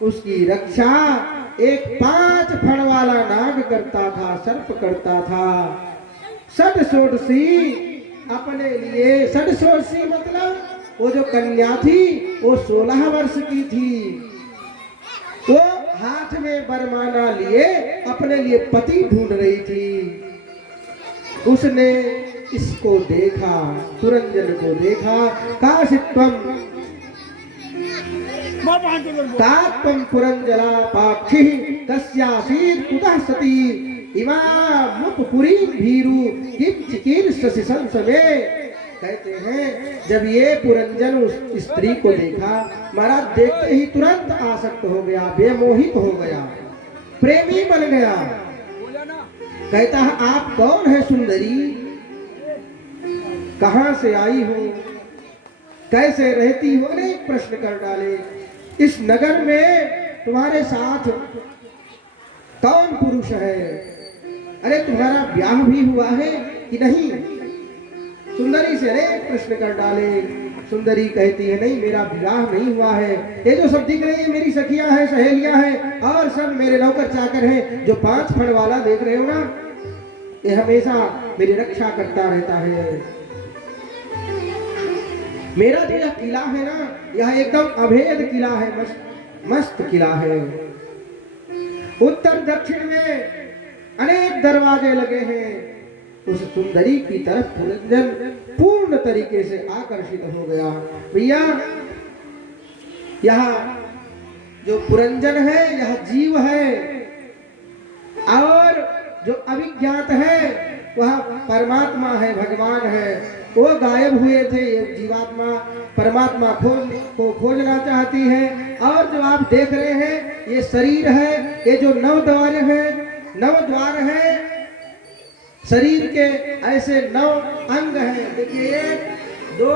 उसकी रक्षा। एक 5 फण वाला नाग करता था, सर्प करता था। षडषोडशी अपने लिए, षडषोडशी मतलब वो जो कन्या थी वो 16 वर्ष की थी। वो हाथ में बरमाना लिए अपने लिए पति ढूंढ रही थी। उसने इसको देखा, पुरंजन को देखा। काशित्वम तात्वं पुरंजला पाक्षी कस्यासीत् कुतः सती इमामुपपुरी भीरु किम चिकीर्षसि संसमे। कहते हैं जब ये पुरंजन उस स्त्री को देखा, महाराज देखते ही तुरंत आसक्त हो गया, बेमोहित हो गया, प्रेमी बन गया। कहता है आप कौन है सुंदरी, कहां से आई हो, कैसे रहती हो। अनेक प्रश्न कर डाले। इस नगर में तुम्हारे साथ कौन पुरुष है, अरे तुम्हारा ब्याह भी हुआ है कि नहीं। सुंदरी से अनेक प्रश्न कर डाले। सुंदरी कहती है नहीं, मेरा विवाह नहीं हुआ है। ये जो सब दिख रही है मेरी सखियां हैं, सहेलियां हैं और सब मेरे नौकर चाकर हैं। जो 5 फण वाला देख रहे हो ना, ये हमेशा मेरी रक्षा करता रहता है। मेरा जो यह किला है ना, यह एकदम अभेद किला है, मस्त किला है। उत्तर दक्षिण में अनेक दरवाजे लगे हैं। उस सुंदरी की तरफ पुरंजन पूर्ण तरीके से आकर्षित हो गया। भैया यह जो पुरंजन है यह जीव है और जो अभिज्ञात है वह परमात्मा है, भगवान है। वो गायब हुए थे, ये जीवात्मा परमात्मा को खोजना चाहती है। और जो आप देख रहे हैं ये शरीर है, ये जो 9 द्वार है, 9 द्वार है शरीर के, ऐसे 9 अंग हैं। देखिए 1 2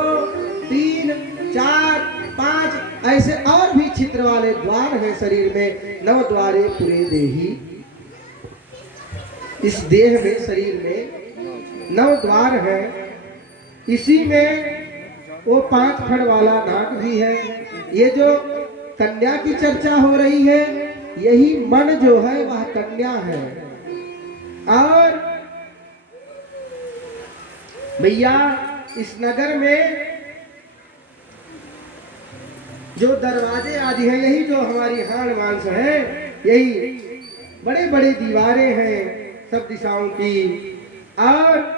3 4 5 ऐसे और भी छिद्र वाले द्वार हैं शरीर में। 9 द्वारे पूरे देही, इस देह में, शरीर में 9 द्वार है। इसी में वो 5 फण वाला नाग भी है। ये जो कन्या की चर्चा हो रही है, यही मन जो है वह कन्या है। और भैया इस नगर में जो दरवाजे आदि हैं, यही जो हमारी हाड़ मांस है, यही बड़े बड़े दीवारें हैं सब दिशाओं की। और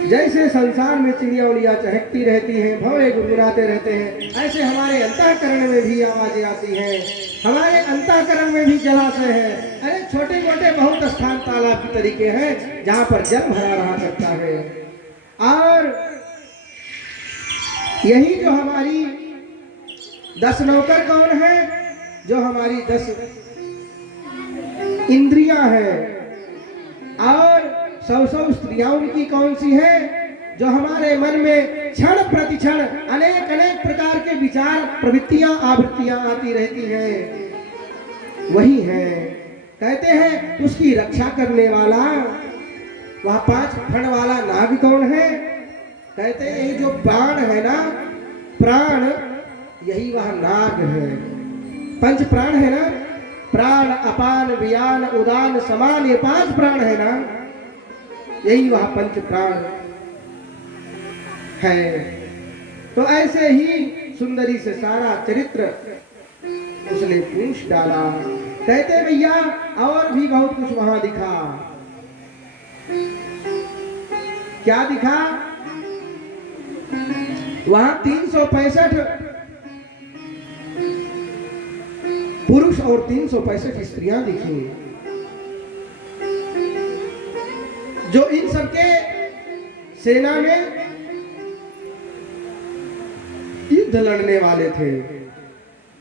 जैसे संसार में चिड़िया उड़िया चहकती रहती हैं, भौरे गुनगुनाते रहते हैं, ऐसे हमारे अंतःकरण में भी आवाजें आती हैं। हमारे अंतःकरण में भी जलाशय है। अरे छोटे मोटे बहुत स्थान तालाब की तरीके हैं जहाँ पर जल भरा रहा करता है। और यही जो हमारी 10 नौकर कौन है, जो हमारी 10 इंद्रियां हैं, और 100 स्त्रियां उनकी कौन सी है, जो हमारे मन में क्षण प्रतिक्षण अनेक अनेक प्रकार के विचार प्रवृत्तियां आवृत्तियां आती रहती हैं, वही है। कहते हैं उसकी रक्षा करने वाला वह 5 फण वाला नाग कौन है। कहते हैं ये जो प्राण है ना, प्राण, यही वह नाग है। 5 प्राण है ना, प्राण अपान व्यान उदान समान, ये 5 प्राण है ना, यही वह 5 प्राण है। तो ऐसे ही सुंदरी से सारा चरित्र उसने पूछ डाला। कहते भैया और भी बहुत कुछ वहां दिखा। क्या दिखा? वहां 365 पुरुष और 365 स्त्रियां दिखी, जो इन सबके सेना में युद्ध लड़ने वाले थे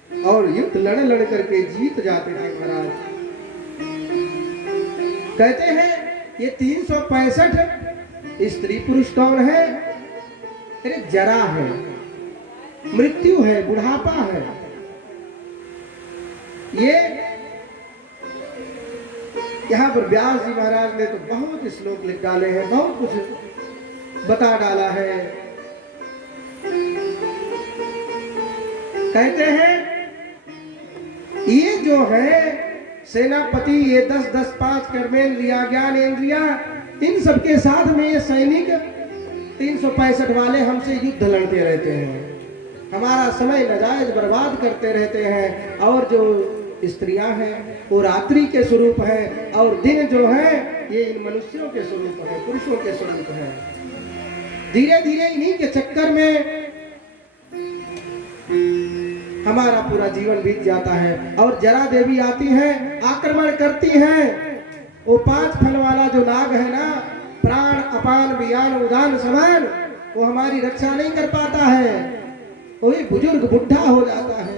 और युद्ध लड़ लड़ करके जीत जाते थे महाराज। कहते हैं ये 365 स्त्री पुरुष कौन है? अरे जरा है, मृत्यु है, बुढ़ापा है। ये यहाँ पर व्यास जी महाराज ने तो बहुत श्लोक लिख डाले हैं, बहुत कुछ बता डाला है। कहते हैं ये जो है सेनापति, ये 10-10 5 कर्मेंद्रिया ज्ञानेंद्रिया, इन सबके साथ में ये सैनिक 365 वाले हमसे युद्ध लड़ते रहते हैं, हमारा समय नाजायज बर्बाद करते रहते हैं। और जो स्त्रियां हैं वो रात्रि के स्वरूप है, और दिन जो है ये इन मनुष्यों के स्वरूप है, पुरुषों के स्वरूप है। धीरे धीरे इन्हीं के चक्कर में हमारा पूरा जीवन बीत जाता है। और जरा देवी आती है, आक्रमण करती है। वो 5 फल वाला जो नाग है ना, प्राण अपान व्यान उदान समान, वो हमारी रक्षा नहीं कर पाता है, वो ही बुजुर्ग बुढ़ा हो जाता है।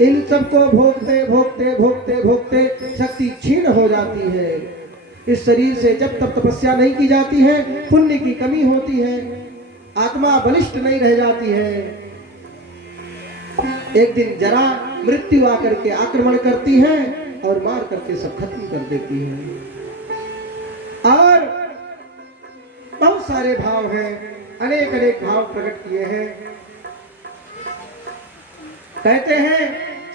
इन सबको भोगते भोगते भोगते भोगते शक्ति क्षीण हो जाती है। इस शरीर से जब तक तपस्या नहीं की जाती है, पुण्य की कमी होती है, आत्मा बलिष्ठ नहीं रह जाती है। एक दिन जरा मृत्यु आकर के आक्रमण करती है और मार करके सब खत्म कर देती है। और बहुत सारे भाव हैं, अनेक अनेक भाव प्रकट किए हैं। कहते हैं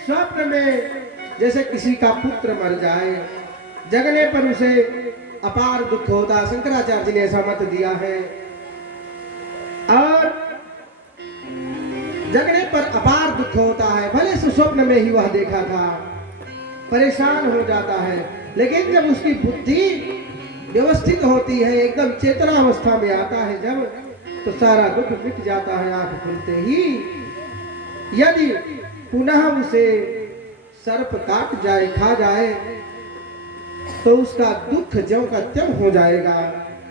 स्वप्न में जैसे किसी का पुत्र मर जाए, जगने पर उसे अपार दुख होता। शंकराचार्य जी ने ऐसा मत दिया है। और जगने पर अपार दुख होता है, भले से स्वप्न में ही वह देखा था, परेशान हो जाता है। लेकिन जब उसकी बुद्धि व्यवस्थित होती है, एकदम चेतनावस्था में आता है जब, तो सारा दुख मिट जाता है आंख खुलते ही। यदि पुनः उसे सर्प काट जाए, खा जाए, तो उसका दुख ज्यों का त्यों हो जाएगा।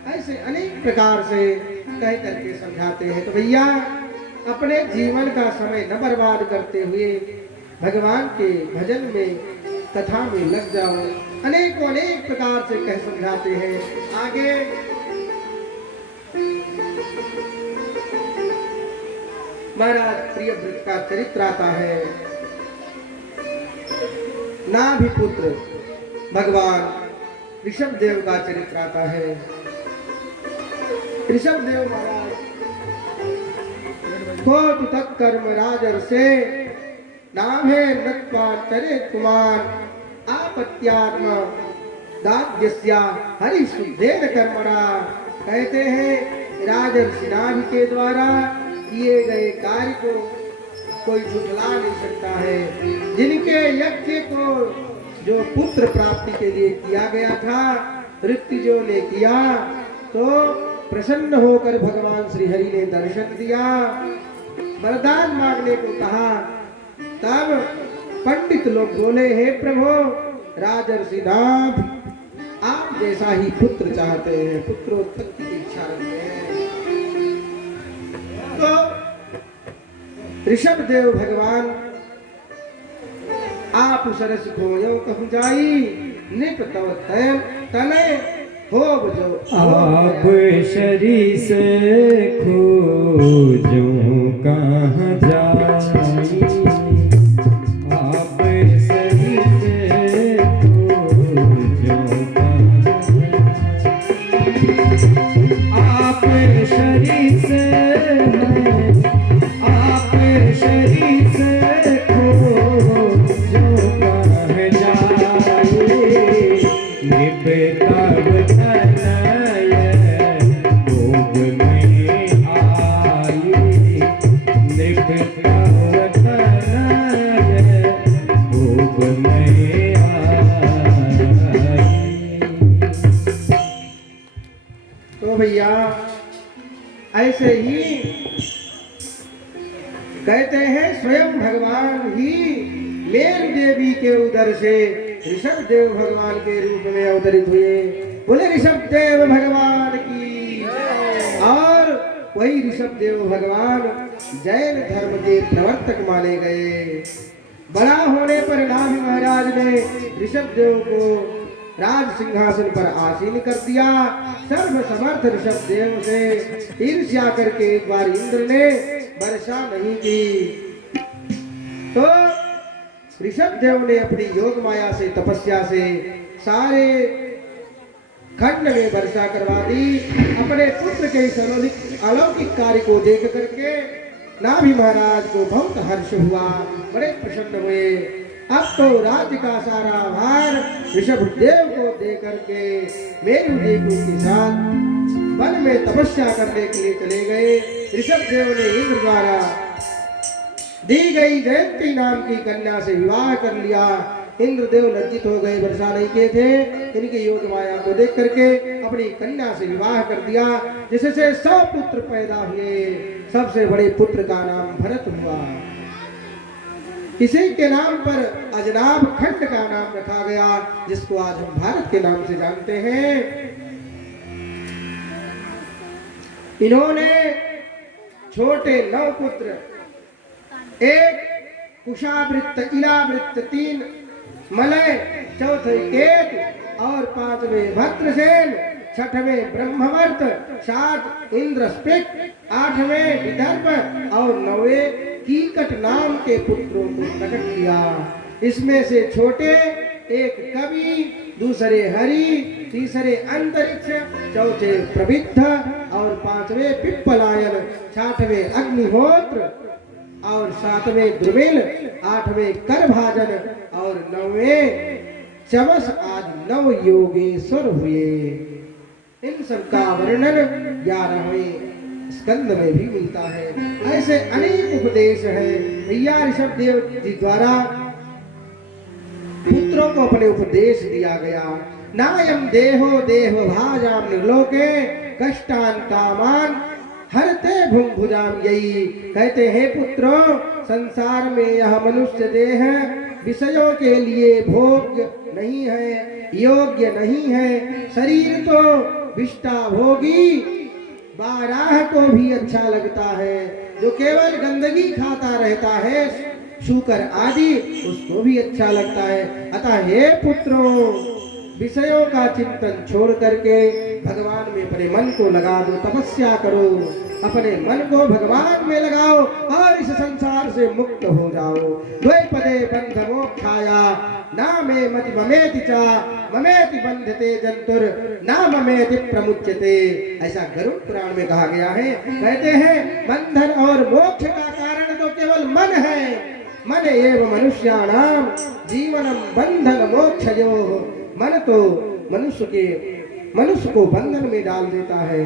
ऐसे अनेक प्रकार से कह करके समझाते हैं। तो भैया अपने जीवन का समय न बर्बाद करते हुए भगवान के भजन में, कथा में लग जाओ। अनेकों अनेक प्रकार से कह समझाते हैं। आगे महाराज प्रियव्रत का चरित्र आता है। नाभिपुत्र भगवान ऋषभ देव का चरित्र आता है। ऋषभ देव महाराज कोटि तक कर्म राजर से नाभे नत्वा चरे कुमार आपत्यात्मा दाग्यस्या हरिशुद्धेन कर्मणा। कहते हैं राजर्षि नाभि के द्वारा किए गए कार्य को कोई झुठला नहीं सकता है। जिनके यज्ञ को जो पुत्र प्राप्ति के लिए किया गया था, ऋत्विजों ने किया तो प्रसन्न होकर भगवान श्री हरि ने दर्शन दिया, वरदान मांगने को कहा। तब पंडित लोग बोले, हे प्रभु, राजर्षि नाभ आप जैसा ही पुत्र चाहते हैं, पुत्रोत्पत्ति की इच्छा रखते हैं। तो ऋषभदेव भगवान आप सरस खोयो कहु जाई, निप तव तने होब जो आप शरीर से खोजो कहाँ जाई, आप शरीर से खोजो आप शरीर से आप शरीर से खोजो कहाँ जाई, निपता भैया ऐसे ही कहते हैं स्वयं भगवान ही मेरु देवी के उदर से ऋषभ देव भगवान के रूप में अवतरित हुए। बोले ऋषभ देव भगवान की। और वही ऋषभ देव भगवान जैन धर्म के प्रवर्तक माने गए। बड़ा होने पर नाभि महाराज ने ऋषभ देव को राज सिंहासन पर आसीन कर दिया। सर्व समर्थ ऋषभ देव से ईर्ष्या करके एक बार इंद्र ने वर्षा नहीं की, तो ऋषभ देव ने अपनी योग माया से, तपस्या से सारे खंड में वर्षा करवा दी। अपने पुत्र के इस अलौकिक कार्य को देख करके नाभि महाराज को बहुत हर्ष हुआ, बड़े प्रसन्न हुए। अब तो राज्य का सारा भार ऋषभ देव को दे करके मेरु देवी के साथ वन में तपस्या करने के लिए चले गए। ऋषभ देव ने इंद्र द्वारा दी गई जयंती नाम की कन्या से विवाह कर लिया। इंद्रदेव लज्जित हो गए, वर्षा नहीं किए थे। इनके योग माया को देख करके अपनी कन्या से विवाह कर दिया, जिससे 100 पुत्र पैदा हुए। सबसे बड़े पुत्र का नाम भरत हुआ। इसी के नाम पर अजनाब खंड का नाम रखा गया, जिसको आज हम भारत के नाम से जानते हैं। इन्होंने छोटे 9 पुत्र, एक कुशावृत्त, इलावृत्त, 3 मलय, चौथे केतु और 5वें भद्रसेन, 6वें ब्रह्मवर्त, 7 इंद्रस्पिक, 8वें विदर्भ और 9वें कीकट नाम के पुत्रों को प्रकट किया। इसमें से छोटे एक कवि, दूसरे हरि, तीसरे अंतरिक्ष, चौथे प्रविद्ध और 5वें पिप्पलायन, 6वें अग्निहोत्र और 7वें द्रुमिल, 8वें करभाजन और 9वें चवस आदि 9 योगेश्वर हुए। इन सब का वर्णन 11वें स्कंद में भी मिलता है। ऐसे अनेक उपदेश है। भैया ऋषभ देव जी द्वारा पुत्रों को अपने उपदेश दिया गया। नायम देहो देह भाजाम निर्लोके कष्टान कामान हरते भुम भुजाम यही। कहते हैं पुत्रों, संसार में यह मनुष्य देह विषयों के लिए भोग्य नहीं है, योग्य नहीं है। शरीर तो विष्टा भोगी 12 को भी अच्छा लगता है, जो केवल गंदगी खाता रहता है, शूकर आदि, उसको भी अच्छा लगता है। अतः हे पुत्रों, विषयों का चिंतन छोड़ करके भगवान में अपने मन को लगा दो, तपस्या करो, अपने मन को भगवान में लगाओ और इस संसार से मुक्त हो जाओ। द्वैपदे बंध मोक्षाया नामे मति ममेति चा ममेति बंधते जंतुर ना ममेति प्रमुच्यते। ऐसा गरुड़ पुराण में कहा गया है। कहते हैं बंधन और मोक्ष का कारण तो केवल मन है। मन एव मनुष्याणाम जीवनम बंधन मोक्षयोः। मन तो मनुष्य को बंधन में डाल देता है।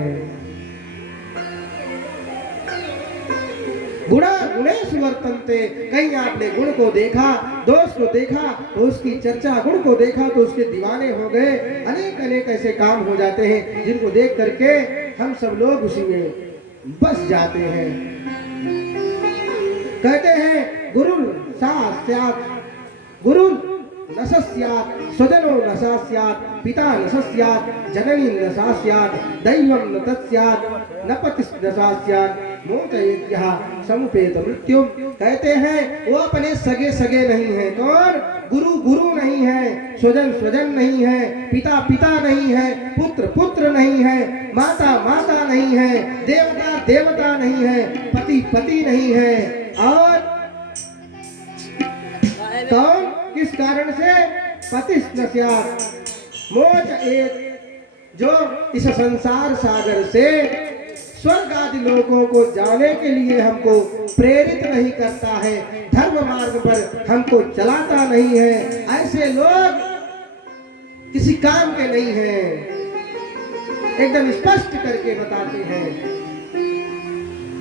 गुणा गुणेषु वर्तन्ते, कहीं आपने गुण को देखा, दोष को देखा तो उसकी चर्चा, गुण को देखा तो उसके दीवाने हो गए। अनेक अनेक ऐसे काम हो जाते हैं जिनको देख करके हम सब लोग उसी में बस जाते हैं। कहते हैं गुरु सा स्यात्, गुरु न स स्यात्, स्वजनो न सा स्यात्, पिता न स स्यात्, जननी न सा स्यात्, दैवं न तत् स्यात्, न पतिः न सा स्यात्, मोचयेत्यः समुपेत मृत्यु। कहते हैं वो अपने सगे सगे नहीं है। कौन? गुरु गुरु नहीं है, स्वजन स्वजन नहीं है, पिता पिता नहीं है, पुत्र पुत्र नहीं है, माता माता नहीं है, देवता देवता नहीं है, पति पति नहीं है। और कौन? किस कारण से? पतिः न स्यात्, मोचयेत्, जो इस संसार सागर से स्वर्ग आदि लोगों को जाने के लिए हमको प्रेरित नहीं करता है, धर्म मार्ग पर हमको चलाता नहीं है, ऐसे लोग किसी काम के नहीं हैं। एकदम स्पष्ट करके बताते हैं।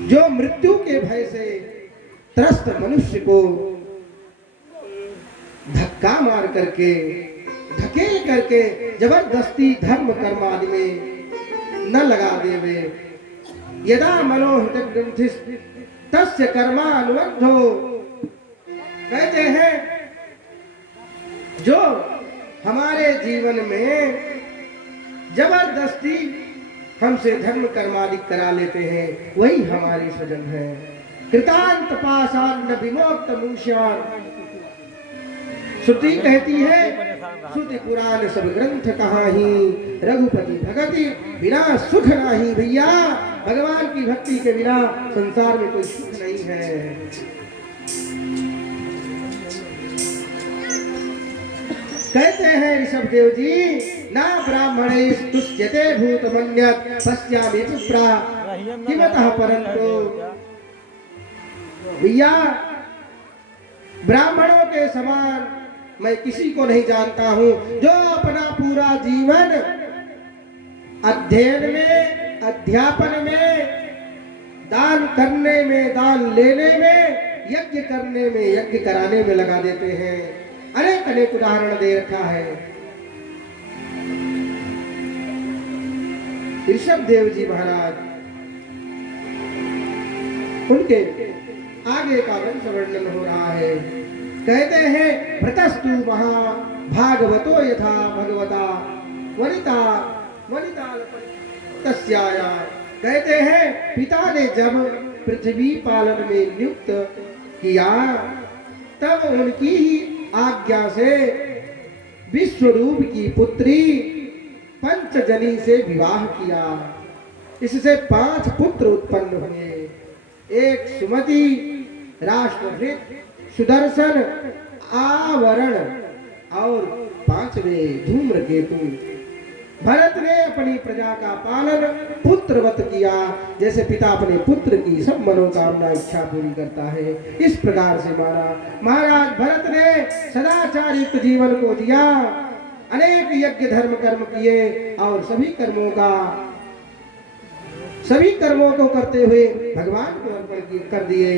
जो मृत्यु के भय से त्रस्त मनुष्य को धक्का मार करके, धकेल करके जबरदस्ती धर्म कर्म आदि में न लगा देवे। यदा मनोहित ग्रंथिस् तस्य कर्मानुबद्धो। कहते हैं जो हमारे जीवन में जबरदस्ती हमसे धर्म कर्मादि करा लेते हैं वही हमारे स्वजन है। कृतांत पाषाण विमोक्त मुष्यान। श्रुति कहती है, श्रुति पुराण सब ग्रंथ कहाही, रघुपति भगति बिना सुख नहीं। भैया भगवान की भक्ति के बिना संसार में कोई सुख नहीं है। कहते हैं ऋषभ देव जी, ना ब्राह्मणे तुष्यते भूतमन्यत् पश्यामि विप्रा किमतः परंतु। भैया ब्राह्मणों के समान मैं किसी को नहीं जानता हूं जो अपना पूरा जीवन अध्ययन में, अध्यापन में, दान करने में, दान लेने में, यज्ञ करने में, यज्ञ कराने में लगा देते हैं। अनेक अनेक उदाहरण दे रखा है। ऋषभ देव जी महाराज, उनके आगे का वंश वर्णन हो रहा है। कहते हैं भ्रतस्तु महा भागवतो यथा भगवता वनिता वनिता तस्याया। कहते हैं पिता ने जब पृथ्वी पालन में नियुक्त किया तब उनकी ही आज्ञा से विश्वरूप की पुत्री पंचजनी से विवाह किया। इससे 5 पुत्र उत्पन्न हुए। एक सुमति, राष्ट्रभृत, सुदर्शन, आवरण और 5वें धूम्रकेतु। भरत ने अपनी प्रजा का पालन पुत्रवत किया, जैसे पिता अपने पुत्र की सब मनोकामना इच्छा पूरी करता है। इस प्रकार से महाराज भरत ने सदाचार युक्त जीवन को जिया। अनेक यज्ञ धर्म कर्म किए और सभी कर्मों को करते हुए भगवान को अर्पण कर दिए।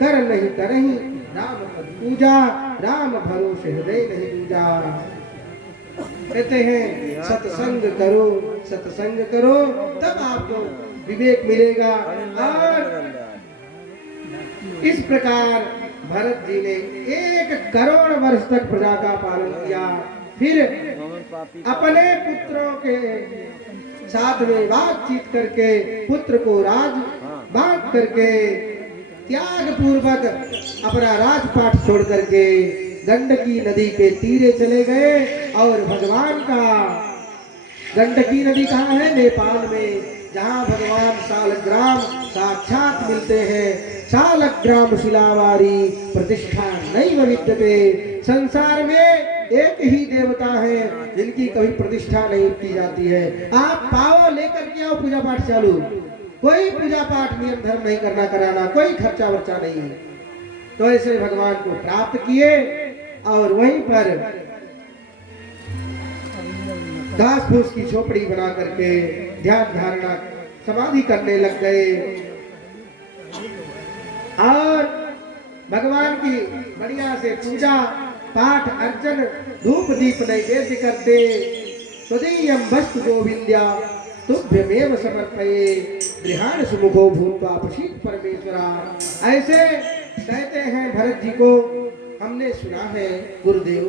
कर नहीं करही राम पद पूजा, राम भरोसे हृदय नहीं पूजा। कहते हैं सत्संग करो, सत्संग करो तब आपको विवेक मिलेगा। और इस प्रकार भरत जी ने 1 करोड़ वर्ष तक प्रजा का पालन किया। फिर अपने पुत्रों के साथ में बातचीत करके पुत्र को राज बांट करके त्याग पूर्वक अपना राजपाट छोड़ करके गंडकी नदी के तीरे चले गए। और भगवान का गंडकी नदी कहाँ है? नेपाल में, जहाँ भगवान शालग्राम साक्षात मिलते हैं। शालग्राम शिलावारी प्रतिष्ठा नैव विद्यते। संसार में एक ही देवता है जिनकी कभी प्रतिष्ठा नहीं की जाती है। आप पाओ लेकर के आओ पूजा पाठ चालू। कोई पूजा पाठ नियम धर्म नहीं करना कराना, कोई खर्चा वर्चा नहीं। तो ऐसे भगवान को प्राप्त किए और वहीं पर घास फूस की झोपड़ी बना करके ध्यान धारणा समाधि करने लग गए और भगवान की बढ़िया से पूजा पाठ अर्चन धूप दीप नैवेद्य करते। त्वदीयं वस्तु गोविंद्या तुभ्यमेव समर्पये गृहाण सुमुखो भूत्वा प्रसीद परमेश्वरा। ऐसे कहते हैं भरत जी को। हमने सुना है गुरुदेव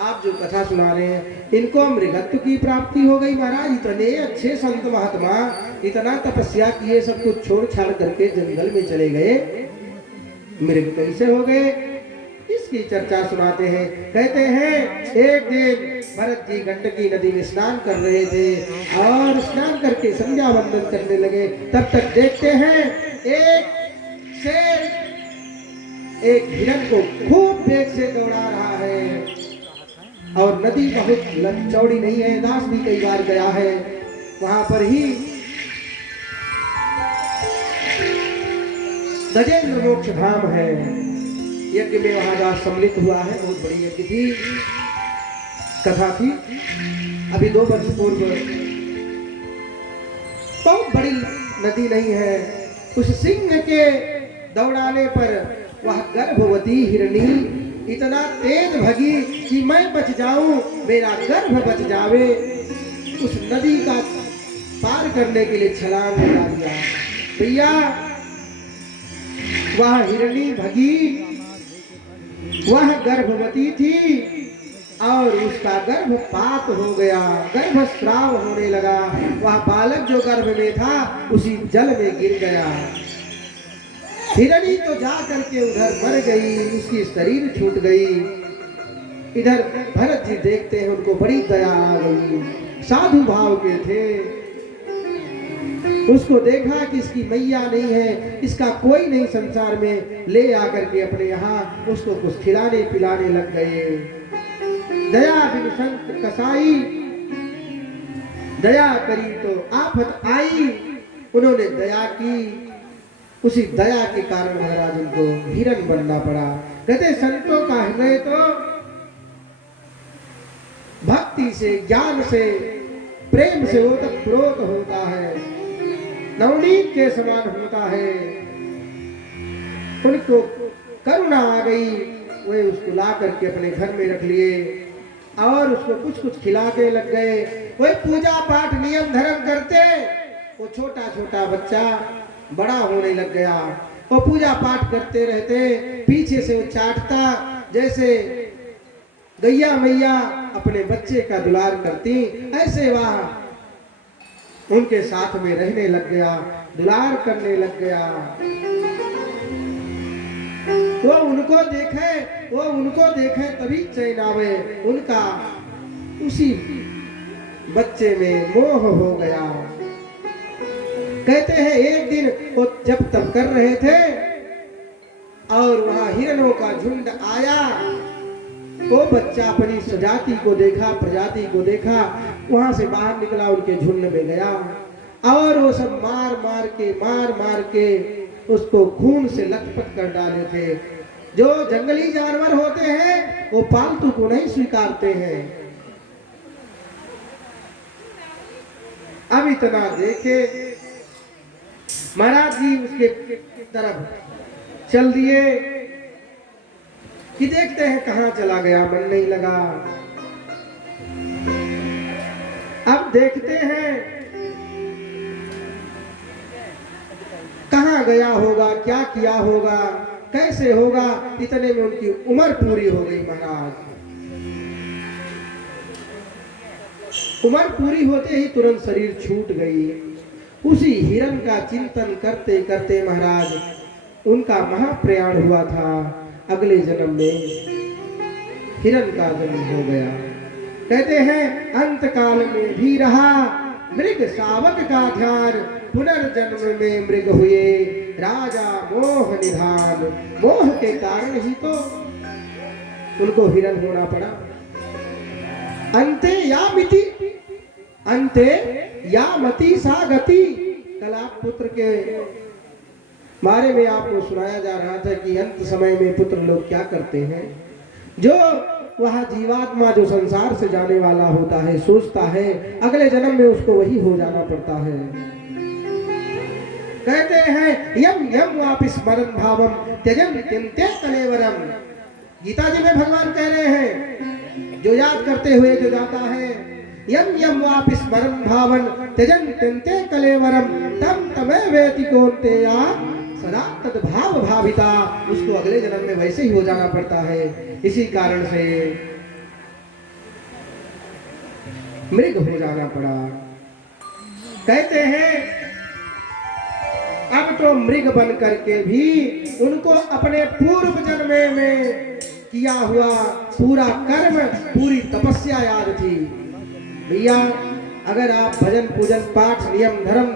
आप जो कथा सुना रहे हैं इनको मृगत्व की प्राप्ति हो गई महाराज। इतने अच्छे संत महात्मा इतना तपस्या किए सब कुछ छोड़ छाड़ करके जंगल में चले गए, मृग कैसे हो गए इसकी चर्चा सुनाते हैं। कहते हैं एक दिन भरत जी गंडकी नदी में स्नान कर रहे थे और स्नान करके संध्या वंदन करने लगे। तब तक देखते हैं एक शेर एक हिरण को खूब वेग से दौड़ा रहा है और नदी बहुत चौड़ी नहीं है। दास भी कई बार गया है वहां पर ही गजेंद्र मोक्ष धाम है। यज्ञ में वहां दास सम्मिलित हुआ है, बहुत बड़ी यज्ञ थी, कथा थी। अभी 2 वर्ष पूर्व बहुत बड़ी नदी नहीं है, उस सिंह के दौड़ाने पर वह गर्भवती हिरणी इतना तेज भगी कि मैं बच जाऊं मेरा गर्भ बच जावे। उस नदी का पार करने के लिए छलांग लगा दिया। भैया वह हिरणी भगी, वह गर्भवती थी और उसका गर्भपात हो गया, गर्भस्राव होने लगा। वह बालक जो गर्भ में था उसी जल में गिर गया। हिरणी तो जा करके उधर मर गई, उसकी शरीर छूट गई। इधर भरत जी देखते हैं उनको बड़ी दया आ गई, साधु भाव के थे। उसको देखा कि इसकी मैया नहीं है, इसका कोई नहीं संसार में, ले आकर के अपने यहाँ उसको कुछ खिलाने पिलाने लग गए। दया बिन संत कसाई, दया करी तो आफत आई। उन्होंने दया की, उसी दया के कारण महाराज उनको हिरण बनना पड़ा। कहते संतों का हृदय तो भक्ति से ज्ञान से प्रेम से वो तक प्रोत होता है, नवनीत के समान होता है। उनको करुणा आ गई, वे उसको ला करके अपने घर में रख लिए और उसको कुछ कुछ खिलाने लग गए। वे पूजा पाठ नियम धर्म करते, वो छोटा छोटा बच्चा बड़ा होने लग गया। वो पूजा पाठ करते रहते, पीछे से वो चाटता, जैसे गैया मैया अपने बच्चे का दुलार करती ऐसे वह उनके साथ में रहने लग गया, दुलार करने लग गया। वो उनको देखे तभी चैन आवे, उनका उसी बच्चे में मोह हो गया। कहते हैं एक दिन वो जब तप कर रहे थे और वहां हिरणों का झुंड आया, वो बच्चा अपनी सजाति को देखा, प्रजाति को देखा, वहां से बाहर निकला, उनके झुंड में गया और वो सब मार मार के उसको खून से लथपथ कर डाले थे। जो जंगली जानवर होते हैं वो पालतू को नहीं स्वीकारते हैं। अब इतना देखे महाराज जी उसके तरफ चल दिए कि देखते हैं कहां चला गया, मन नहीं लगा। अब देखते हैं कहां गया होगा, क्या किया होगा, कैसे होगा। इतने में उनकी उम्र पूरी हो गई महाराज। उम्र पूरी होते ही तुरंत शरीर छूट गई। उसी हिरण का चिंतन करते करते महाराज उनका महाप्रयाण हुआ था। अगले जन्म में हिरण का जन्म हो गया। कहते हैं अंत काल में भी रहा मृग शावक का ध्यान, पुनर्जन्म में मृग हुए राजा मोह निधान। मोह के कारण ही तो उनको हिरण होना पड़ा। अंते या मति सा गति। कल आप पुत्र के बारे में आपको सुनाया जा रहा था कि अंत समय में पुत्र लोग क्या करते हैं। जो वह जीवात्मा जो संसार से जाने वाला होता है सोचता है अगले जन्म में उसको वही हो जाना पड़ता है। कहते हैं यम यम वापि स्मरन् भावम त्यजन त्यन्ते कलेवरम। गीता जी में भगवान कह रहे हैं जो याद करते हुए जो जाता है यम यम वापि स्मरन् भावम त्यजन त्यन्ते कलेवरम तम तमेव वेति कौन्तेय सदा तद्भाव भाविता। उसको अगले जन्म में वैसे ही हो जाना पड़ता है। इसी कारण से मृग हो जाना पड़ा। कहते हैं अब तो मृग बन करके भी उनको अपने पूर्व जन्म में किया हुआ पूरा कर्म पूरी तपस्या याद थी। भैया अगर आप भजन पूजन पाठ नियम धर्म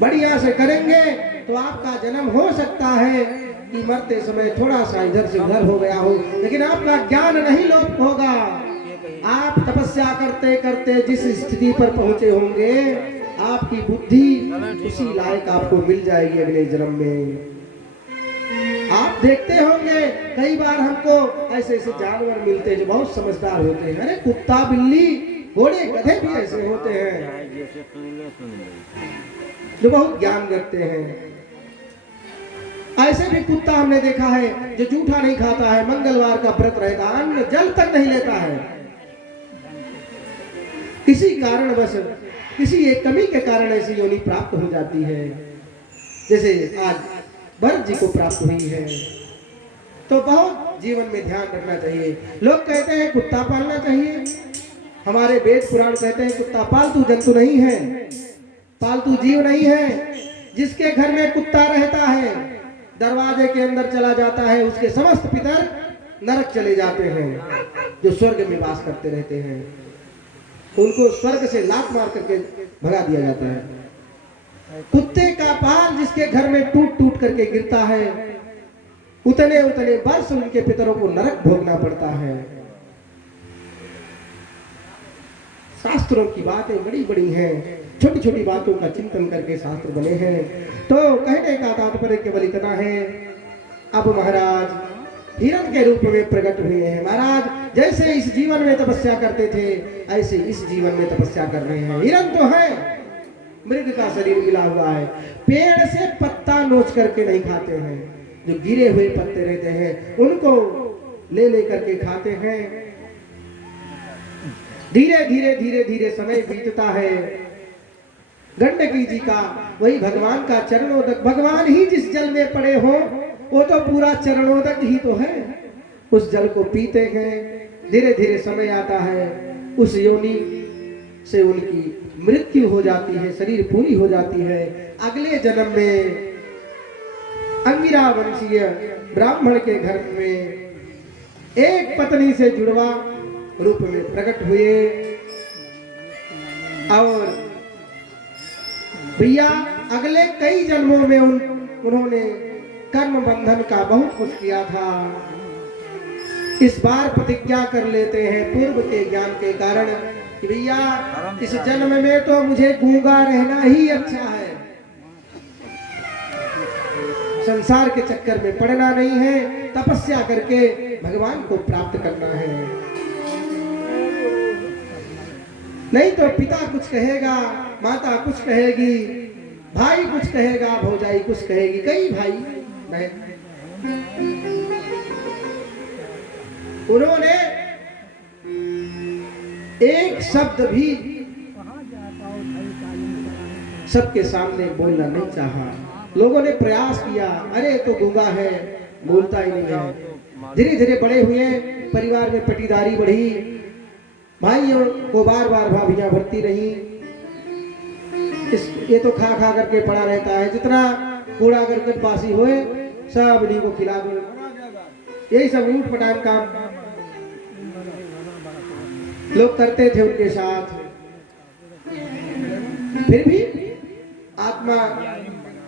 बढ़िया से करेंगे तो आपका जन्म हो सकता है कि मरते समय थोड़ा सा इधर से उधर हो गया हो, लेकिन आपका ज्ञान नहीं लोप होगा। आप तपस्या करते करते जिस स्थिति पर पहुंचे होंगे आपकी बुद्धि उसी लायक आपको मिल जाएगी अगले जन्म में। आप देखते होंगे कई बार हमको ऐसे ऐसे जानवर मिलते हैं जो बहुत समझदार होते हैं। अरे कुत्ता बिल्ली घोड़े गधे भी ऐसे होते हैं जो बहुत ज्ञान रखते हैं। ऐसे भी कुत्ता हमने देखा है जो जूठा नहीं खाता है, मंगलवार का व्रत रहता है, अन्न जल तक नहीं लेता है। किसी कारणवश किसी एक कमी के कारण ऐसी योनि प्राप्त हो जाती है, जैसे आज भरत जी को प्राप्त हुई है। तो बहुत जीवन में ध्यान रखना चाहिए। लोग कहते हैं कुत्ता पालना चाहिए, हमारे वेद पुराण कहते हैं कुत्ता पालतू जंतु नहीं है, पालतू जीव नहीं है। जिसके घर में कुत्ता रहता है दरवाजे के अंदर चला जाता है, उसके समस्त पितर नरक चले जाते हैं। जो स्वर्ग में वास करते रहते हैं उनको स्वर्ग से लात मार करके भगा दिया जाता है। कुत्ते का पाल जिसके घर में टूट टूट करके गिरता है उतने उतने वर्ष उनके पितरों को नरक भोगना पड़ता है। शास्त्रों की बातें बड़ी बड़ी हैं, छोटी छोटी बातों का चिंतन करके शास्त्र बने हैं। तो कहने का तात्पर्य केवल इतना है, अब महाराज हिरण के रूप में प्रकट हुए हैं। महाराज जैसे इस जीवन में तपस्या करते थे ऐसे इस जीवन में तपस्या कर रहे हैं। हिरण तो है, मृग का शरीर मिला हुआ है, पेड़ से पत्ता नोच करके नहीं खाते हैं, जो गिरे हुए पत्ते रहते हैं उनको ले ले करके खाते हैं। धीरे धीरे धीरे धीरे समय बीतता है। गंडकी जी का वही भगवान का चरणोदक, भगवान ही जिस जल में पड़े हो वो तो पूरा चरणोदक ही तो है, उस जल को पीते हैं। धीरे धीरे समय आता है, उस योनि से उनकी मृत्यु हो जाती है, शरीर पूरी हो जाती है। अगले जन्म में अंगिरा वंशीय ब्राह्मण के घर में एक पत्नी से जुड़वा रूप में प्रकट हुए। और भैया अगले कई जन्मों में उन्होंने कर्म बंधन का बहुत कुछ किया था। इस बार प्रतिज्ञा कर लेते हैं पूर्व के ज्ञान के कारण कि भैया इस जन्म में तो मुझे गूंगा रहना ही अच्छा है, संसार के चक्कर में पड़ना नहीं है, तपस्या करके भगवान को प्राप्त करना है। नहीं तो पिता कुछ कहेगा, माता कुछ कहेगी, भाई कुछ कहेगा, भौजाई कुछ कहेगी, कई भाई बहन। उन्होंने एक शब्द भी सबके सामने बोलना नहीं चाहा। लोगों ने प्रयास किया, अरे तो गूंगा है, बोलता ही नहीं है। धीरे धीरे बड़े हुए, परिवार में पटीदारी बढ़ी, भाइयों को बार बार भाभियां भरती रही। ये तो खा खा करके पड़ा रहता है, जितना कूड़ा करकट बासी हुए सब इन्हीं को खिला दो, यही सब ऊट पटांग काम लोग करते थे उनके साथ। फिर भी आत्मा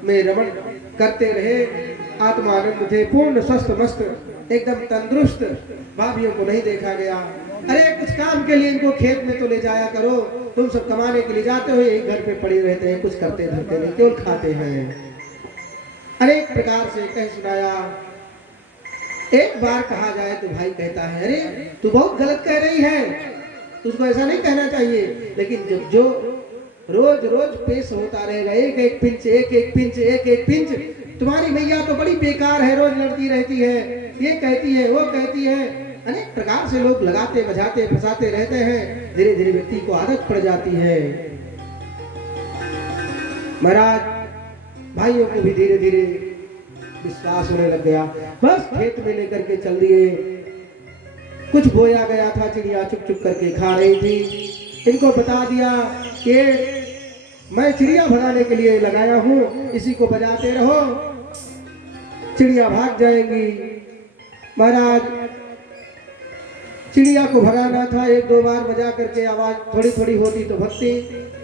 में रमण करते रहे, आत्मा आनंद थे, पूर्ण स्वस्थ मस्त एकदम तंदुरुस्त। भाभियों को नहीं देखा गया। अरे कुछ काम के लिए इनको खेत में तो ले जाया करो, तुम सब कमाने के लिए जाते हो, यही घर पे पड़े रहते हैं, कुछ करते धरते नहीं, केवल खाते हैं। अनेक प्रकार से कह सुनाया। एक बार कहा जाए तो भाई कहता है अरे तू बहुत गलत कह रही है, तुझको ऐसा नहीं कहना चाहिए। लेकिन जब जो रोज रोज पेश होता रहेगा एक एक पिंच एक एक पिंच एक एक पिंच, तुम्हारी मैया तो बड़ी बेकार है, रोज लड़ती रहती है, ये कहती है वो कहती है, अनेक प्रकार से लोग लगाते बजाते फंसाते रहते हैं। धीरे धीरे व्यक्ति को आदत पड़ जाती है। महाराज भाइयों को भी धीरे धीरे विश्वास होने लग गया। बस खेत में लेकर के चल दिए। कुछ बोया गया था, चिड़िया चुप चुप करके खा रही थी। इनको बता दिया कि मैं चिड़िया भगाने के लिए लगाया हूँ, इसी को बजाते रहो, चिड़िया भाग जाएंगी। महाराज चिड़िया को भगाना था, एक दो बार बजा करके आवाज थोड़ी थोड़ी होती तो भक्ति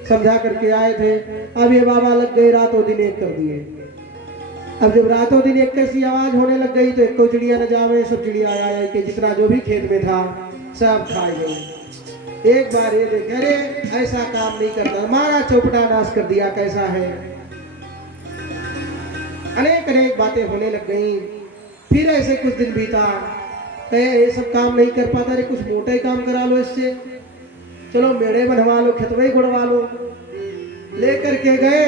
समझा करके आए थे। अब ये बाबा लग गए, रातों दिन एक कर दिए। अब जब रातों दिन एक कैसी आवाज होने लग गई तो एक को चिड़िया न जावे, सब चिड़िया आया कि जितना जो भी खेत में था सब खाए गई। एक बार ये देखे अरे ऐसा काम नहीं करता, मारा चौपटा नाश कर दिया, कैसा है। अनेक अनेक बातें होने लग गई। फिर ऐसे कुछ दिन बीता, कहे ये सब काम नहीं कर पाता, अरे कुछ मोटा ही काम करा लो इससे, चलो मेड़े बनवा लो, खेतवे गुड़वा लो। लेकर के गए,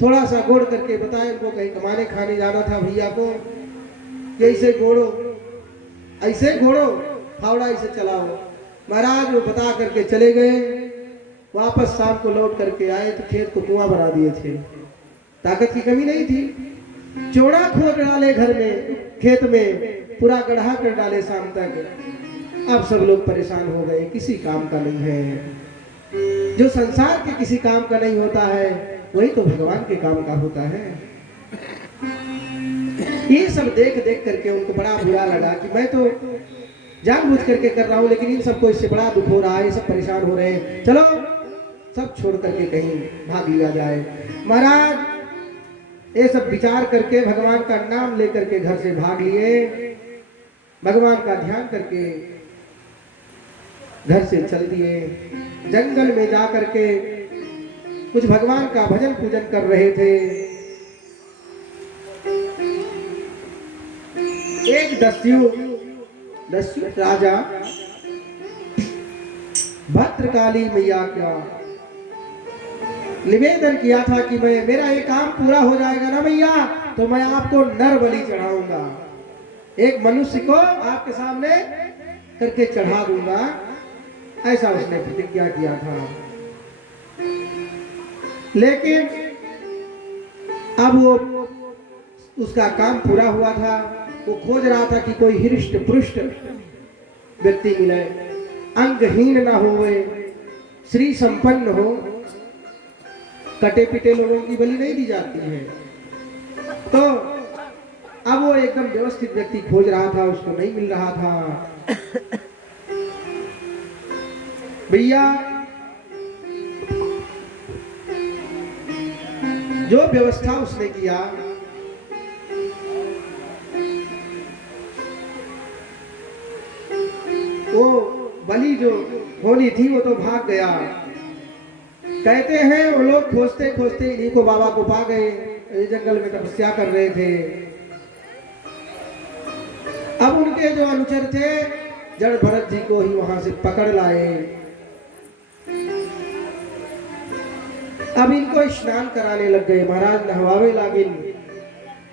थोड़ा सा गोड़ करके बताए उनको, कहीं कमाने खाने जाना था भैया को, ऐसे घोड़ो ऐसे घोड़ो, फावड़ा ऐसे चलाओ। महाराज वो बता करके चले गए। वापस शाम को लौट करके आए तो खेत को कुआं बना दिए थे। ताकत की कमी नहीं थी, चौड़ा खोद डाले घर में, खेत में पूरा गड्ढा कर डाले शाम तक। अब सब लोग परेशान हो गए, किसी काम का नहीं है। जो संसार के किसी काम का नहीं होता है वही तो भगवान के काम का होता है। ये सब देख देख करके उनको बड़ा बुरा लगा कि मैं तो जानबूझ करके कर रहा हूँ, लेकिन इन सबको इससे बड़ा दुख हो रहा है, ये सब परेशान हो रहे हैं, चलो सब छोड़ करके कहीं भाग लिया जाए। महाराज ये सब विचार करके भगवान का नाम लेकर के घर से भाग लिए। भगवान का ध्यान करके घर से चल दिए। जंगल में जा करके कुछ भगवान का भजन पूजन कर रहे थे। एक दस्यु राजा भद्रकाली मैया का निवेदन किया था कि मैं मेरा ये काम पूरा हो जाएगा ना मैया तो मैं आपको नर बलि चढ़ाऊंगा, एक मनुष्य को आपके सामने करके चढ़ा दूंगा, ऐसा उसने प्रतिज्ञा किया था। लेकिन अब वो उसका काम पूरा हुआ था। वो खोज रहा था कि कोई हृष्ट पुष्ट व्यक्ति मिले, अंगहीन ना हो, श्री संपन्न हो। कटे पिटे लोगों की बलि नहीं दी जाती है। तो अब वो एकदम व्यवस्थित व्यक्ति खोज रहा था, उसको नहीं मिल रहा था। भैया जो व्यवस्था उसने किया, वो बलि जो होनी थी वो तो भाग गया। कहते हैं वो लोग खोजते खोजते इन्हीं को बाबा को पा गए, जंगल में तपस्या कर रहे थे। अब उनके जो अनुचर थे जड़ भरत जी को ही वहां से पकड़ लाए। अब इनको स्नान कराने लग गए। महाराज नहवावे लागिन,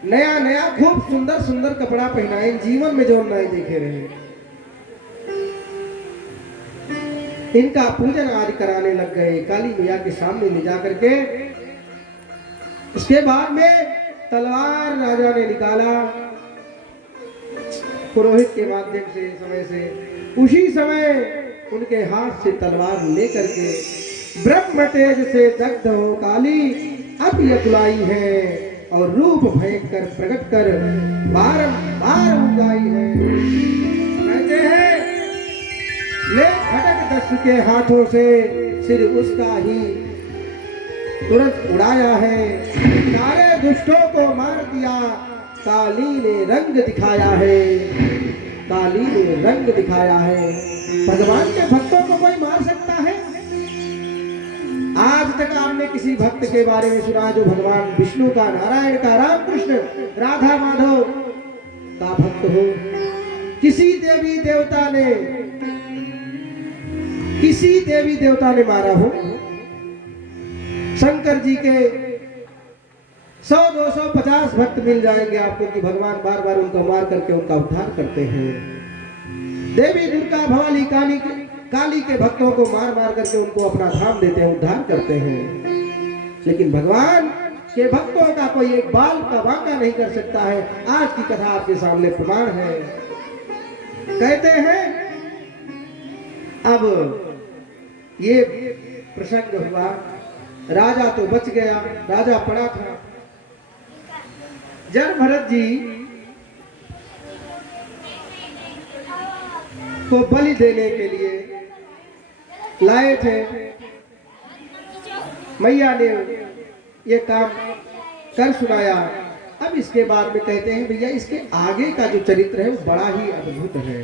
नया नया खूब सुंदर सुंदर कपड़ा पहनाए, जीवन में जो नहीं देखे रहे। इनका पूजन आदि कराने लग गए काली मैया के सामने ले जा करके। उसके बाद में तलवार राजा ने निकाला पुरोहित के माध्यम से, समय से उसी समय उनके हाथ से तलवार लेकर के ब्रह्म तेज से दग्ध हो काली अति अकुलाई है और रूप भयंकर प्रकट कर बारंबार उगाई है। कहते हैं ले खटक दस्यु के हाथों से सिर उसका ही तुरंत उड़ाया है। सारे दुष्टों को मार दिया, काली ने रंग दिखाया है, काली ने रंग दिखाया है। भगवान के भक्तों को कोई मार सकता है? आज तक आपने किसी भक्त के बारे में सुना जो भगवान विष्णु का, नारायण का, रामकृष्ण, राधा माधव का भक्त हो? किसी देवी देवता ने मारा हो। शंकर जी के 100, 200, 50 भक्त मिल जाएंगे आपको कि भगवान बार बार उनको मार करके उनका उद्धार करते हैं। देवी दुर्गा भवानी काली के भक्तों को मार मार करके उनको अपना धाम देते हैं, उद्धार करते हैं। लेकिन भगवान के भक्तों का कोई एक बाल का वांका नहीं कर सकता है। आज की कथा आपके सामने प्रमाण है। कहते हैं अब ये प्रसंग हुआ, राजा तो बच गया, राजा पड़ा था। जब भरत जी को बलि देने के लिए लाए थे, मैया ने ये काम कर सुनाया। अब इसके बाद में कहते हैं भैया इसके आगे का जो चरित्र है वो बड़ा ही अद्भुत है।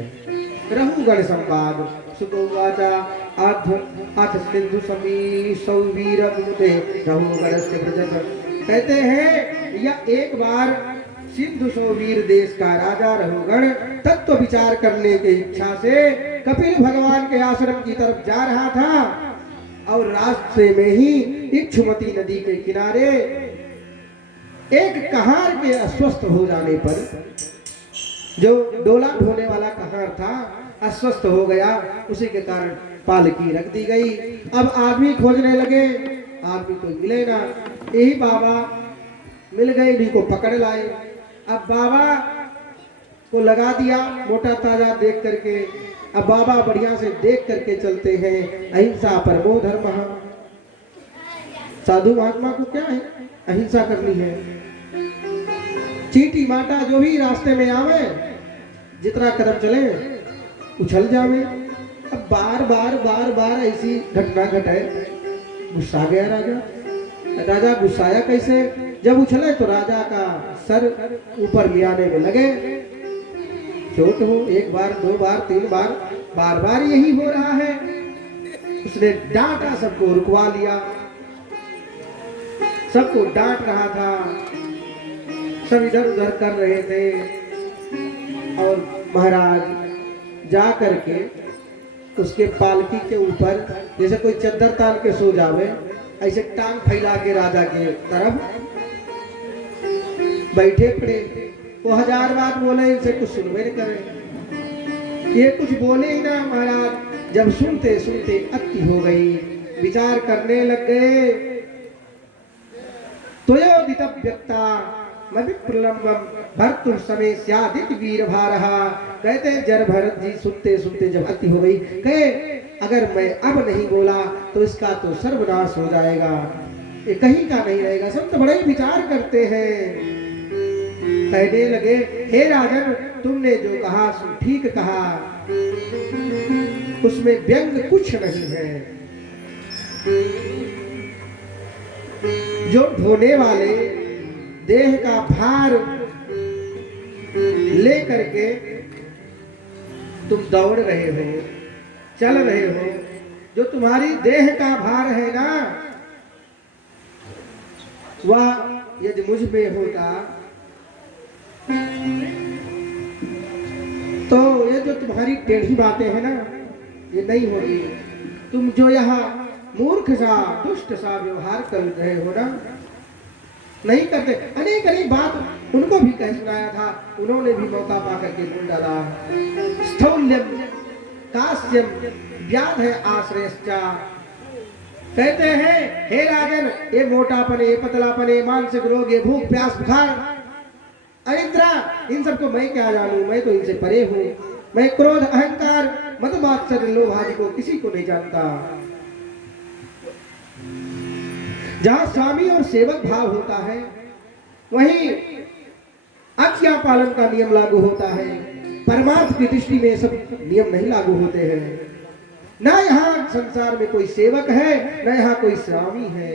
रहुगण संवाद सुतोवाचा आठ सिंधु समी सौवीर मुते रहुगण से प्रजत। कहते हैं या एक बार सिंधु सौवीर देश का राजा रहुगण तत्व विचार करने की इच्छा से कपिल भगवान के आश्रम की तरफ जा रहा था और रास्ते में ही इक्षुमती नदी के किनारे एक कहार के अस्वस्थ हो जाने पर, जो डोला ढोने वाला कहार था, अस्वस्थ हो गया। उसी के कारण पालकी रख दी गई। अब आदमी खोजने लगे, आदमी कोई मिले ना। यही बाबा मिल गए, इन्हीं को पकड़ लाए। अब बाबा को लगा दिया मोटा ताजा देख करके। अब बाबा बढ़िया से देख करके चलते हैं। अहिंसा परमो धर्मः। साधु महात्मा को क्या है, अहिंसा करनी है। चींटी माटा जो भी रास्ते में आवे, जितना कदम चले उछल जावे। अब बार बार ऐसी घटना घटे, गुस्सा गया राजा। राजा गुस्साया कैसे, जब उछले तो राजा का सर ऊपर ले आने में लगे। चोट हो, एक बार, दो बार, तीन बार बार यही हो रहा है। उसने डांटा, सबको रुकवा लिया, सबको डांट रहा था। सब इधर उधर कर रहे थे। और महाराज जा करके उसके पालकी के ऊपर जैसे कोई चद्दर तान के सो जावे, ऐसे टांग फैला के राजा के तरफ बैठे पड़े। वो 1000 बात बोले, इनसे कुछ सुनवे न करे। ये कुछ बोले ही ना। महाराज जब सुनते सुनते अति हो गई, विचार करने लग गए। त्वयोदित व्यक्ता मविप्रलंबम भर्तुर समय स्यादित वीर भारहा। कहते जर भरत जी सुनते सुनते जब अति हो गई, कहे अगर मैं अब नहीं बोला तो इसका तो सर्वनाश हो जाएगा, ये कहीं का नहीं रहेगा। सब तो बड़े विचार करते हैं। कहने लगे हे राजन, तुमने जो कहा सो ठीक कहा, उसमें व्यंग कुछ नहीं है। जो ढोने वाले देह का भार ले करके तुम दौड़ रहे हो, चल रहे हो, जो तुम्हारी देह का भार है ना, वह यदि मुझ पे होता तो ये जो तुम्हारी टेढ़ी बातें हैं ना, ये नहीं होगी। तुम जो यहाँ मूर्ख सा दुष्ट सा व्यवहार कर रहे हो ना, नहीं करते। अनेक बात उनको भी कह सुनाया था, उन्होंने भी मौका पा करके बोल डाला। स्थौल्यम कास्यम व्याध है आश्रयश्चा। कहते हैं हे राजन, ये मोटापन, ये पतलापन, ये मानसिक रोग, ये भूख प्यास बुखार, अनिद्रा, इन सबको मैं क्या जानूं, मैं तो इनसे परे हूं। मैं क्रोध अहंकार मद मात्सर्य लोभ आदि को किसी को नहीं जानता। जहां स्वामी और सेवक भाव होता है, वहीं आज्ञा पालन का नियम लागू होता है। परमार्थ की दृष्टि में सब नियम नहीं लागू होते हैं। ना यहाँ संसार में कोई सेवक है, ना यहाँ कोई स्वामी है।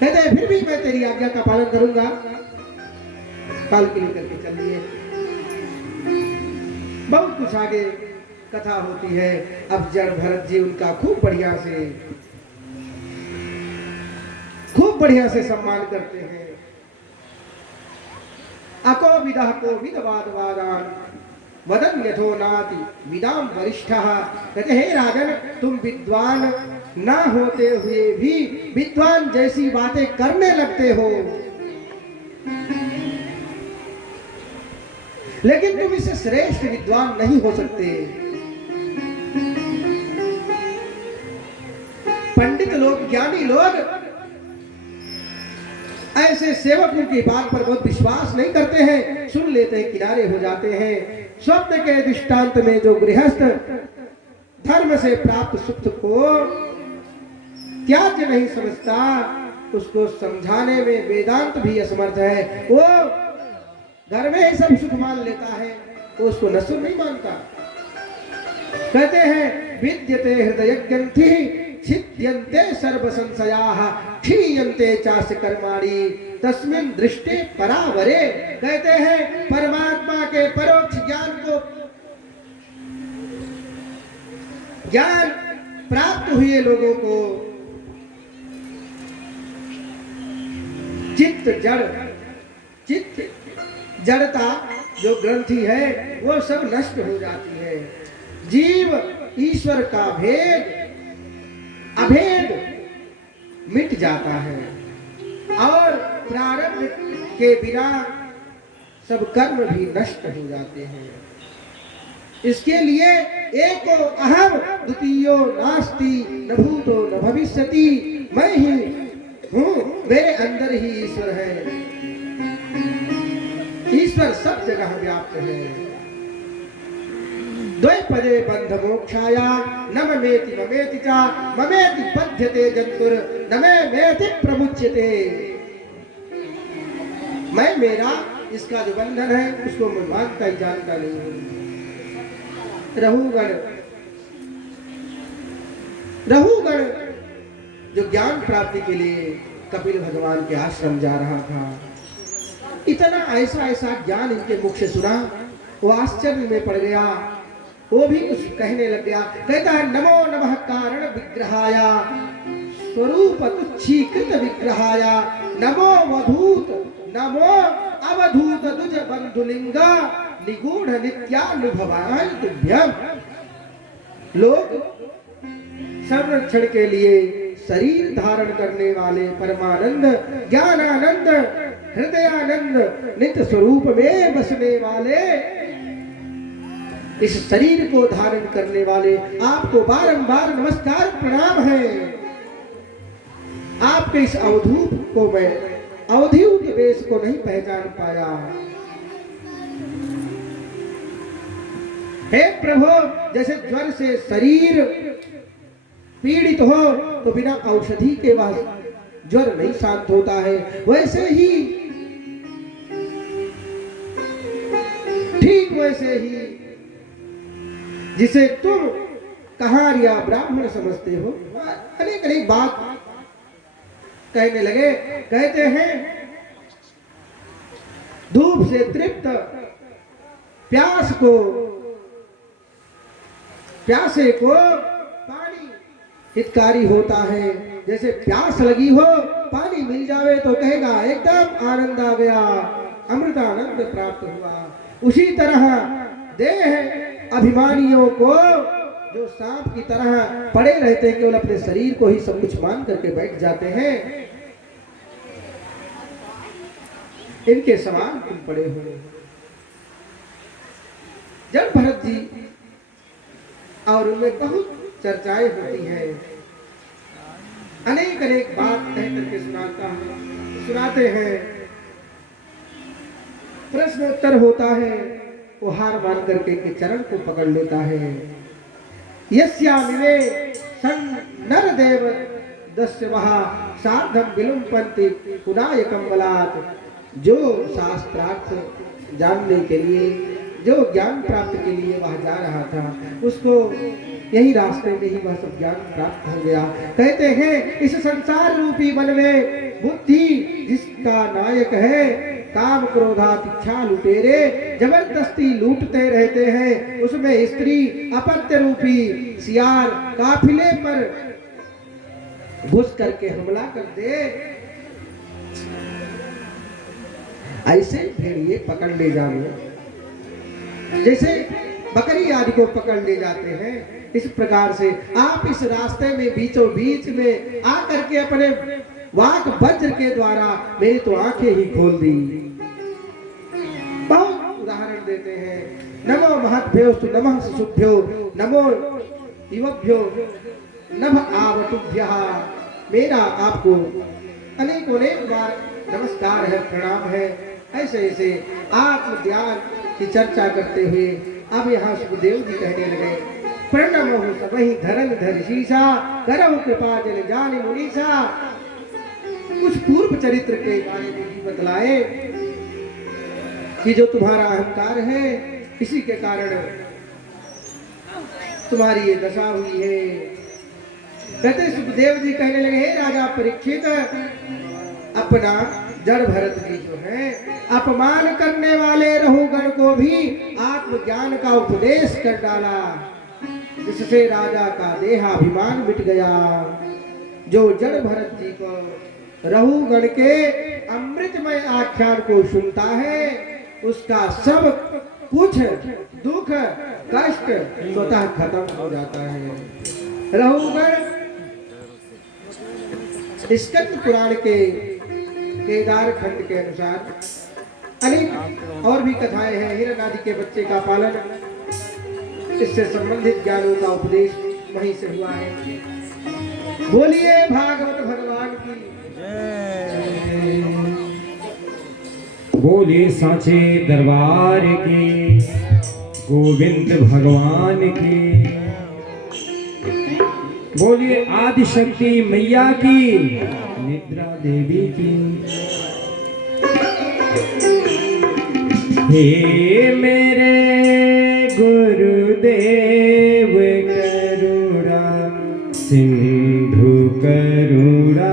कहते हैं फिर भी मैं तेरी आज्ञा का पालन करूंगा। पालकी लेकर के चलिए। बहुत कुछ आगे कथा होती है। अब जड़ भरत जी उनका खूब बढ़िया से सम्मान करते हैं। अको विदः को विदवादवादान वदन यथो नाति विदाम वरिष्ठः। कहते हे राजन, तुम विद्वान ना होते हुए भी विद्वान जैसी बातें करने लगते हो, लेकिन तुम इससे श्रेष्ठ विद्वान नहीं हो सकते। पंडित लोग, ज्ञानी लोग ऐसे सेवकों की बात पर बहुत विश्वास नहीं करते हैं, सुन लेते हैं, किनारे हो जाते हैं। स्वप्न के दृष्टांत में जो गृहस्थ धर्म से प्राप्त सुख को त्याज्य नहीं समझता, उसको समझाने में वेदांत भी असमर्थ है। वो घर में ही सब सुख मान लेता है, तो उसको नसुर नहीं मानता। कहते हैं विद्यते हृदय ग्रंथि छिद्यन्ते सर्व संशयाः क्षीयन्ते चास्य कर्माणि तस्मिन् दृष्टे परावरे। कहते हैं परमात्मा के परोक्ष ज्ञान प्राप्त हुए लोगों को चित्त जड़ता जो ग्रंथि है वो सब नष्ट हो जाती है। जीव ईश्वर का अभेद मिट जाता है और प्रारब्ध के बिना सब कर्म भी नष्ट हो जाते हैं। इसके लिए एको अहम द्वितीयो नास्ति न भूतो न भविष्यति, मैं ही हूँ, मेरे अंदर ही ईश्वर है। ईश्वर सब जगह व्याप्त है। द्वैपदे बंध मोक्षाया न ममेति ममेति च ममेति बध्यते जंतुर न मेति प्रमुच्यते। मैं मेरा इसका जो बंधन है उसको मैं मानता ही जानता नहीं हूँ। रहुगण जो ज्ञान प्राप्ति के लिए कपिल भगवान के आश्रम जा रहा था, इतना ऐसा ज्ञान इनके मुख से सुना, वो आश्चर्य में पड़ गया। वो भी कुछ कहने लग गया। कहता है नमो नमः कारण विग्रहाय स्वरूप तुच्छीकृत विग्रहाय नमो वधूत नमो अवधूत दुज बंधुलिंग निगूढ़ नित्यानुभवाय तुभ्यम। लोग संरक्षण के लिए शरीर धारण करने वाले परमानंद ज्ञानानंद हृदयानंद नित्य स्वरूप में बसने वाले इस शरीर को धारण करने वाले आपको बारंबार नमस्कार प्रणाम है। आपके इस अवधूत को मैं अवधूत वेश को नहीं पहचान पाया। हे प्रभु, जैसे ज्वर से शरीर पीड़ित हो तो बिना औषधि के वह ज्वर नहीं शांत होता है, वैसे ही ठीक वैसे ही जिसे तुम कहार या ब्राह्मण समझते हो, अनेक अनेक बात कहने लगे। कहते हैं धूप से तृप्त प्यासे को पानी हितकारी होता है। जैसे प्यास लगी हो, पानी मिल जावे तो कहेगा एकदम आनंद आ गया, अमृतानंद प्राप्त हुआ। उसी तरह देह अभिमानियों को जो सांप की तरह पड़े रहते हैं, केवल अपने शरीर को ही सब कुछ मान करके बैठ जाते हैं, इनके समान तुम पड़े हो। जब भरत जी और उनमें बहुत चर्चाएं होती हैं, अनेक अनेक बात कह करके सुनाते हैं, प्रश्नोत्तर होता है, वो हार मान करके के चरण को पकड़ लेता है। यस्यामिवे नरदेव दस्य वहा साधम विलुम्पन्ति पुनायकम बलात्। जो शास्त्रार्थ जानने के लिए, जो ज्ञान प्राप्त के लिए वह जा रहा था, उसको यही रास्ते में ही वह सब ज्ञान प्राप्त हो गया। कहते हैं इस संसार रूपी वन में बुद्धि जिसका नायक है, काम क्रोधात इच्छा लुटेरे जबरदस्ती लूटते रहते हैं, उसमें स्त्री अपत्य रूपी सियार काफिले पर घुस करके हमला कर दे। ऐसे भेड़िए पकड़ ले जाओ जैसे बकरी आदि को पकड़ ले जाते हैं। इस प्रकार से आप इस रास्ते में बीचों बीच में आकर के अपने वाक वज्र के द्वारा मेरी तो आंखें ही खोल दी। बहुत उदाहरण देते हैं। नमो महद्भ्यो नमः सुभ्यो नमो युवभ्यो नभ आवतुभ्यः। मेरा आपको अनेक अनेक बार नमस्कार है, प्रणाम है। ऐसे ऐसे आत्मज्ञान की चर्चा करते हुए अब यहाँ सुखदेव जी कहने लगे, प्रणमो सबहि धरन धर शीशा करहु कृपा जन जानि मुनीसा। कुछ पूर्व चरित्र के बारे में भी बतलाए कि जो तुम्हारा अहंकार है इसी के कारण तुम्हारी ये दशा हुई है। कहते सुखदेव जी कहने लगे, हे राजा परीक्षित, अपना जड़ भरत जी जो है अपमान करने वाले रहुगण को भी आत्मज्ञान का उपदेश कर डाला, जिससे राजा का देहाभिमान मिट गया। जो जड़ भरत जी को रहुगण के अमृतमय आख्यान को सुनता है उसका सब कुछ दुख कष्ट स्वतः खत्म हो जाता है। रहुगण स्कंद पुराण के केदार खंड के अनुसार अनेक और भी कथाएं हैं। हिरणादि के बच्चे का पालन, इससे संबंधित ज्ञानों का उपदेश वहीं से हुआ है। बोलिए भागवत भगवान की बोले साचे दरबार की, गोविंद भगवान की। बोलिए आदि शक्ति मैया की, निद्रा देवी की। हे मेरे गुरुदेव करुणा सिंधु करुणा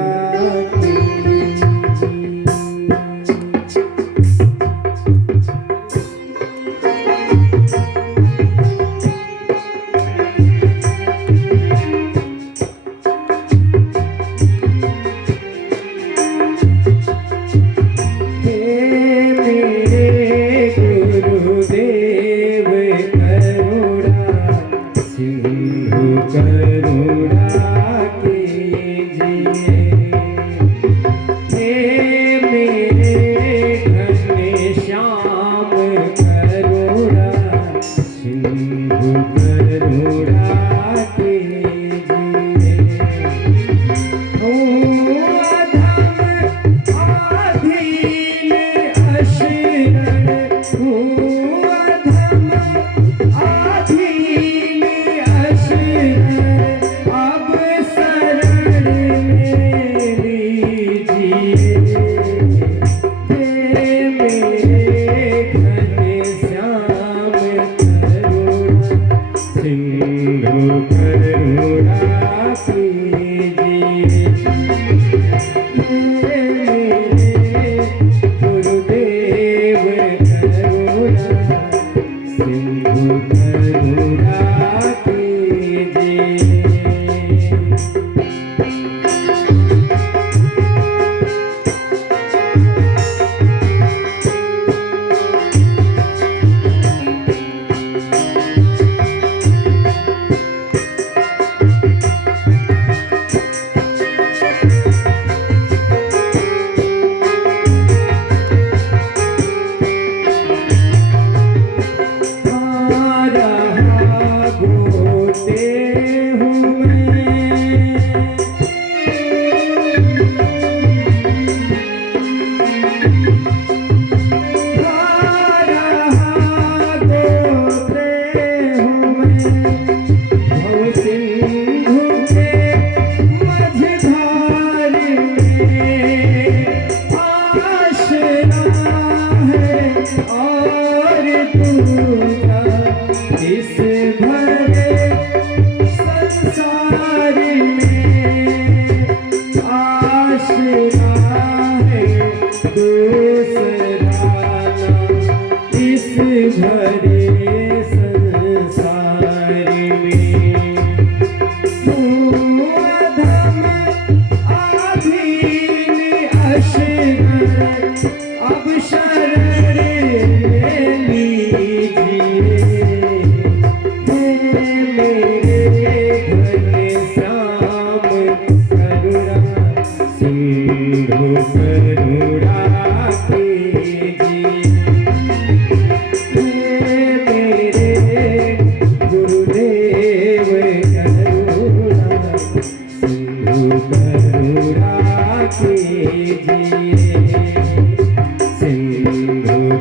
अब शरण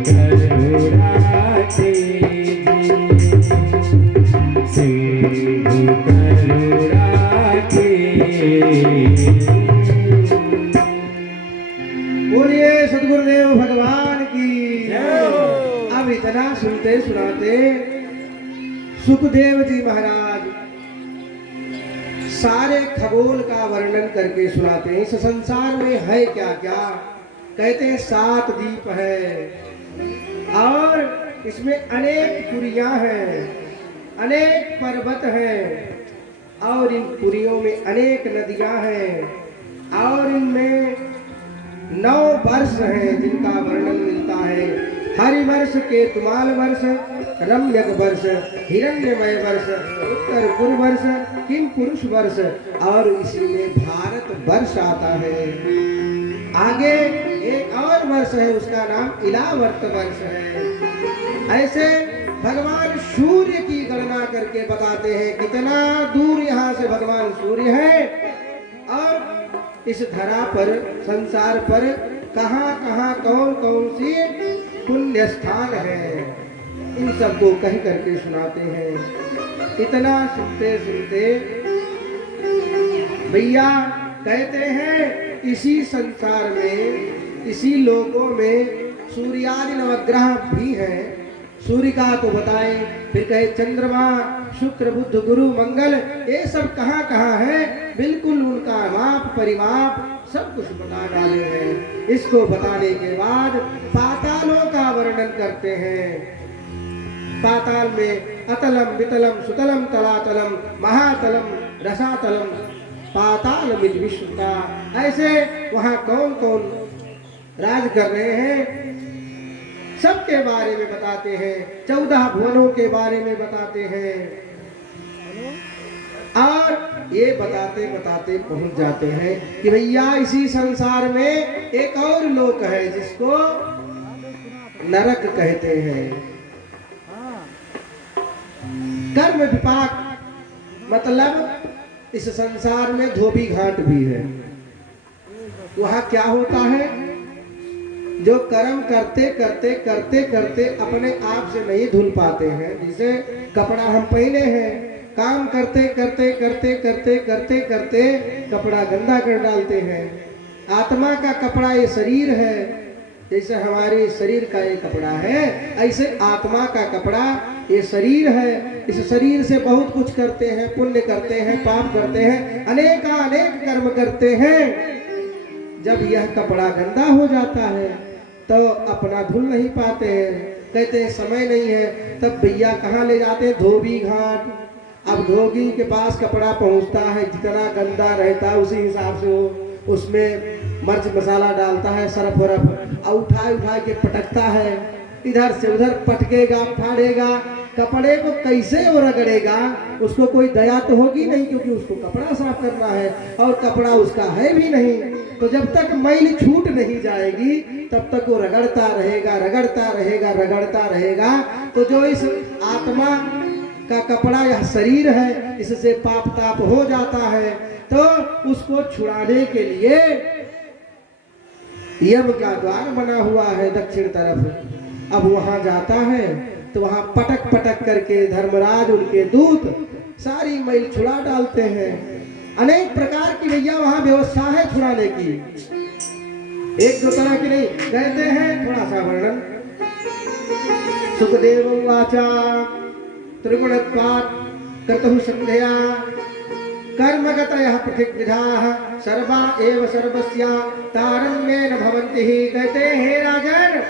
करुणा कीजिए, सिंधु करुणा कीजिए। बोलिए सदगुरुदेव भगवान की। अब इतना सुनते सुनाते सुखदेव जी महाराज सारे खगोल का वर्णन करके सुनाते हैं। इस संसार में है क्या क्या। कहते हैं 7 दीप है और इसमें अनेक पुरियां हैं, अनेक पर्वत हैं और इन पुरियों में अनेक नदियां हैं और इनमें 9 वर्ष हैं जिनका वर्णन मिलता है। हरि वर्ष, केतुमाल वर्ष, रम्यक वर्ष, हिरण्यमय वर्ष, उत्तर पुर वर्ष, किम पुरुष वर्ष और इसी में भारत वर्ष आता है। आगे एक और वर्ष है, उसका नाम इलावर्त वर्ष है। ऐसे भगवान सूर्य की गणना करके बताते हैं कितना दूर यहाँ से भगवान सूर्य है और इस धरा पर, संसार पर कहाँ कहाँ कौन कौन सी पुण्य स्थान है, इन सबको कह करके सुनाते हैं। इतना सुनते सुनते भैया कहते हैं इसी संसार में, इसी लोकों में सूर्यादि नवग्रह भी हैं। सूर्य का तो बताए, फिर कहे चंद्रमा, शुक्र, बुध, गुरु, मंगल, ये सब कहाँ कहाँ है, बिल्कुल उनका माप परिमाप सब कुछ बता डाले हैं। इसको बताने के बाद पातालों का वर्णन करते हैं। पाताल में अतलम, वितलम, सुतलम, तलातलम, महातलम, रसातलम, पाताल विश्वता, ऐसे वहाँ कौन कौन राज कर रहे हैं सबके बारे में बताते हैं। 14 भुवनों के बारे में बताते हैं और ये बताते बताते पहुंच जाते हैं कि भैया इसी संसार में एक और लोक है जिसको नरक कहते हैं। कर्म विपाक मतलब इस संसार में धोबी घाट भी है। वहां क्या होता है, जो कर्म करते करते करते करते अपने आप से नहीं धुल पाते हैं। जैसे कपड़ा हम पहने हैं, काम करते करते करते करते करते करते कपड़ा गंदा कर डालते हैं। आत्मा का कपड़ा ये शरीर है, जैसे हमारे शरीर का ये कपड़ा है, ऐसे आत्मा का कपड़ा ये शरीर है। इस शरीर से बहुत कुछ करते हैं, पुण्य करते हैं, पाप करते हैं, अनेक कर्म करते हैं। जब यह कपड़ा गंदा हो जाता है तो अपना धुल नहीं पाते हैं, कहते हैं समय नहीं है, तब भैया कहाँ ले जाते हैं, धोबी घाट। अब धोबी के पास कपड़ा पहुंचता है, जितना गंदा रहता है उसी हिसाब से वो उसमें मर्च मसाला डालता है, सरफ वरफ, और उठा के पटकता है, इधर से उधर पटकेगा, फाड़ेगा, कपड़े को कैसे वो रगड़ेगा, उसको कोई दया तो होगी नहीं, क्योंकि उसको कपड़ा साफ करना है और कपड़ा उसका है भी नहीं। तो जब तक मैल छूट नहीं जाएगी तब तक वो रगड़ता रहेगा, रगड़ता रहेगा, रगड़ता रहेगा। तो जो इस आत्मा का कपड़ा यह शरीर है, इससे पाप ताप हो जाता है, तो उसको छुड़ाने के लिए यम का द्वार बना हुआ है दक्षिण तरफ। अब वहां जाता है तो वहां पटक पटक करके धर्मराज उनके दूत सारी मैल छुड़ा डालते हैं। अनेक प्रकार की भैया वहां व्यवस्था है छुड़ाने की, एक दो तरह की नहीं। कहते हैं थोड़ा सा वर्णन, सुखदेव वाचा त्रिगुणत्वात् कर्तुः संध्या कर्मगतयः पृथिग्विधाः सर्वा एव सर्वस्य तारण्येन भवन्ति। कहते हैं राजन,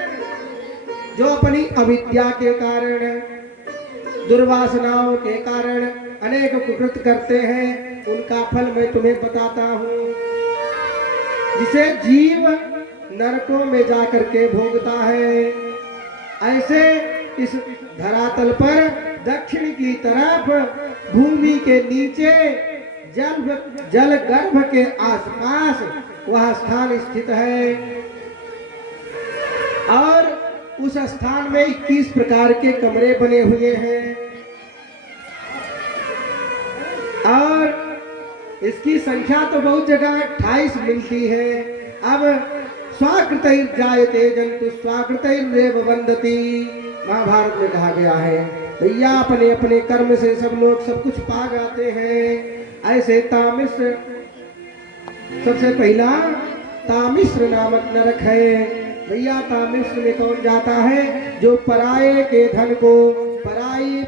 जो अपनी अविद्या के कारण, दुर्वासनाओं के कारण अनेक कुकृत करते हैं, उनका फल मैं तुम्हें बताता हूँ। जिसे जीव नरकों में जाकर के भोगता है, ऐसे इस धरातल पर दक्षिण की तरफ भूमि के नीचे जल गर्भ के आसपास वह स्थान स्थित है और उस स्थान में 21 प्रकार के कमरे बने हुए हैं और इसकी संख्या तो बहुत जगह 28 मिलती है। अब स्वाकृतैर्जायते जंतु स्वाकृतैर्देव वंदति। महाभारत में कहा गया है भैया अपने अपने कर्म से सब लोग सब कुछ पा जाते हैं। ऐसे तामिश्र, सबसे पहला तामिश्र नामक नरक है भैया। तामिश्र में कौन जाता है? जो पराये के धन को, पराई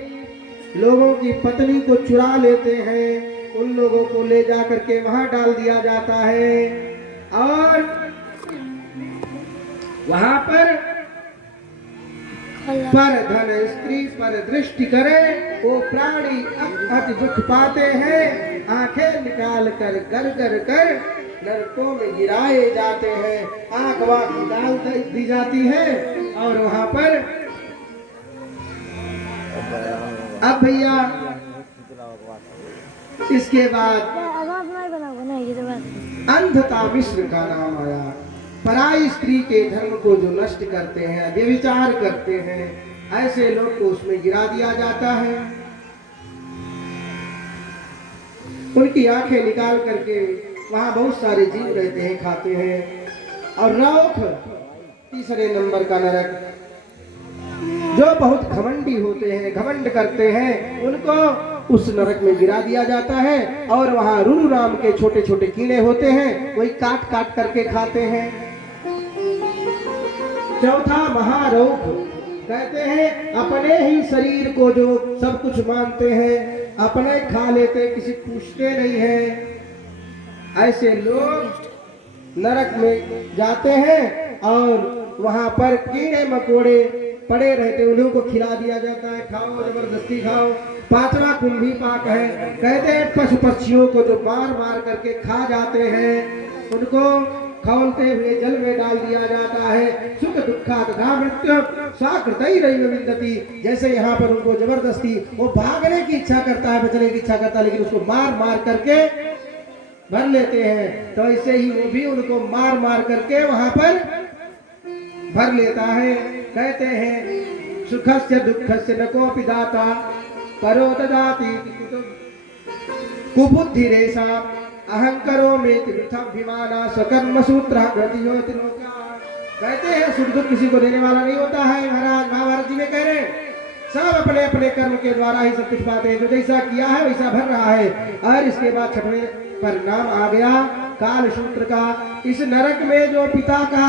लोगों की पत्नी को चुरा लेते हैं, उन लोगों को ले जा करके वहां डाल दिया जाता है और वहां पर धन स्त्री पर दृष्टि करे वो प्राणी अति दुख पाते हैं। आंखें निकाल कर गर गर कर नरकों में गिराए जाते हैं। आंख वाँख निकाल दी जाती है और वहां पर अब भैया इसके बाद अंधतामिश्र का नाम आया। पराई स्त्री के धर्म को जो नष्ट करते हैं, व्यभिचार करते हैं, ऐसे लोग को उसमें गिरा दिया जाता है। उनकी आंखें निकाल करके वहां बहुत सारे जीव रहते हैं, खाते हैं। और रौख तीसरे नंबर का नरक, जो बहुत घमंडी होते हैं, घमंड करते हैं, उनको उस नरक में गिरा दिया जाता है और वहां रुरु राम के छोटे छोटे कीड़े होते हैं, वही काट काट करके खाते हैं। चौथा महारौख, कहते हैं अपने ही शरीर को जो सब कुछ मानते हैं, अपने खा लेते, किसी पूछते नहीं है। ऐसे लोग नरक में जाते हैं और वहां पर कीड़े मकोड़े पड़े रहते, उन्हीं को खिला दिया जाता है, खाओ जबरदस्ती खाओ। पांचवा कुंभी पाक है, कहते हैं पशु पक्षियों को जो मार मार करके खा जाते हैं, उनको खौलते हुए जल में डाल दिया जाता है। सुख दुखा तथा मृत्यु स्वाकृतैर्दैव विन्दति। जैसे यहाँ पर उनको जबरदस्ती वो भागने की इच्छा करता है, बचने की इच्छा करता है, लेकिन उसको मार मार करके भर लेते हैं, तो ऐसे ही वो भी उनको मार मार करके वहां पर भर लेता है। कहते हैं सुखस्य दुःखस्य न कोऽपि दाता परो ददाति कुबुद्धिरेषा अहंकारो में वृथाभिमाना स्वकर्म सूत्र गतियोति लोका। कहते हैं सुख दुख किसी को देने वाला नहीं होता है। महाराज महाभारत जी में कह रहे हैं सब अपने अपने कर्म के द्वारा ही सब कुछ पाते हैं, जो जैसा किया है वैसा भर रहा है। और इसके बाद छठवें परिणाम आ गया काल सूत्र का। इस नरक में जो पिता का,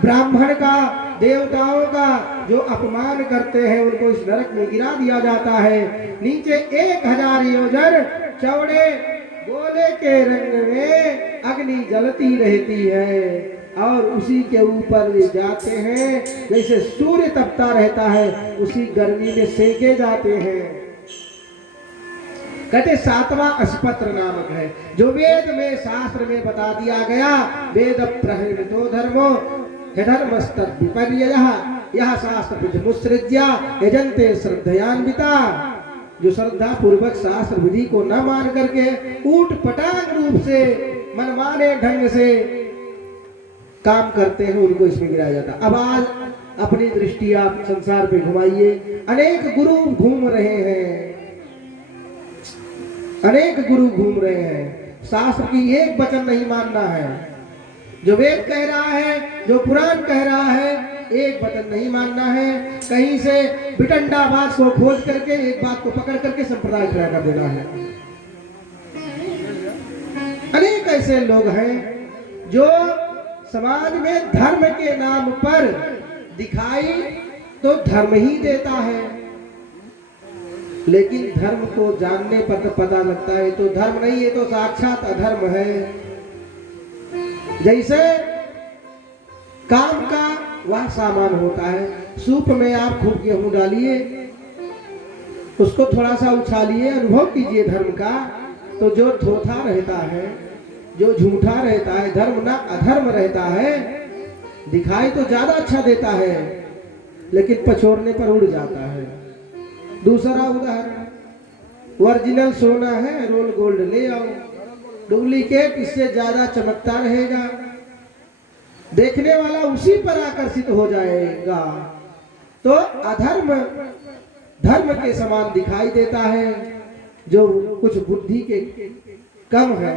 ब्राह्मण का, देवताओं का जो अपमान करते हैं, उनको इस नरक में गिरा दिया जाता है। नीचे 1000 योजन चौड़े गोले के रंग में अग्नि जलती रहती है और उसी के ऊपर वे जाते हैं, जैसे सूर्य तपता रहता है उसी गर्मी में सेके जाते हैं। कहते 7वां अश्पत्र नामक है, जो वेद में शास्त्र में बता दिया गया। वेद प्रहृतो धर्मो धर्मस्तद विपर्ययः यह शास्त्र मुत्सृज्य यजन्ते श्रद्धयान्विता। जो श्रद्धा पूर्वक शास्त्र विधि को न मान करके ऊट पटांग रूप से मनमाने ढंग से काम करते हैं, उनको इसमें गिराया जाता। अब आज अपनी दृष्टि आप संसार पे घुमाइए, अनेक गुरु घूम रहे हैं, अनेक गुरु घूम रहे हैं। शास्त्र की एक वचन नहीं मानना है, जो वेद कह रहा है, जो पुराण कह रहा है, एक वचन नहीं मानना है। कहीं से बिटंडा बात को खोज करके एक बात को पकड़ करके संप्रदाय खड़ा कर देना है। अनेक ऐसे लोग हैं जो समाज में धर्म के नाम पर दिखाई तो धर्म ही देता है, लेकिन धर्म को जानने पर तो पता लगता है तो धर्म नहीं है, तो साक्षात अधर्म है। जैसे काम का वह सामान होता है, सूप में आप खूब गेहूं डालिए, उसको थोड़ा सा उछालिए, अनुभव कीजिए धर्म का, तो जो थोथा रहता है, जो झूठा रहता है, धर्म ना अधर्म रहता है, दिखाई तो ज्यादा अच्छा देता है लेकिन पछोड़ने पर उड़ जाता है। दूसरा उदाहरण, ओरिजिनल सोना है, रोल गोल्ड ले आओ, डुप्लीकेट इससे ज्यादा चमकता रहेगा, देखने वाला उसी पर आकर्षित हो जाएगा। तो अधर्म धर्म के समान दिखाई देता है। जो कुछ बुद्धि के कम है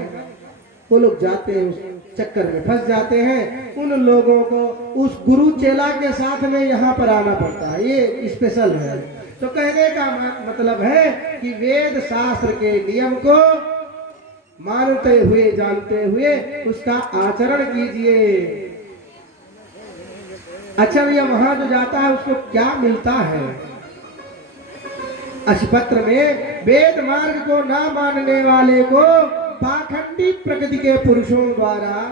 वो लोग जाते हैं, उस चक्कर में फंस जाते हैं। उन लोगों को उस गुरु चेला के साथ में यहाँ पर आना पड़ता है, ये स्पेशल है। तो कहने का मतलब है कि वेद शास्त्र के नियम को मानते हुए जानते हुए उसका आचरण कीजिए। अच्छा भैया, वहां जो जाता है उसको क्या मिलता है? अशपत्र में वेद मार्ग को ना मानने वाले को पाखंडी प्रकृति के पुरुषों द्वारा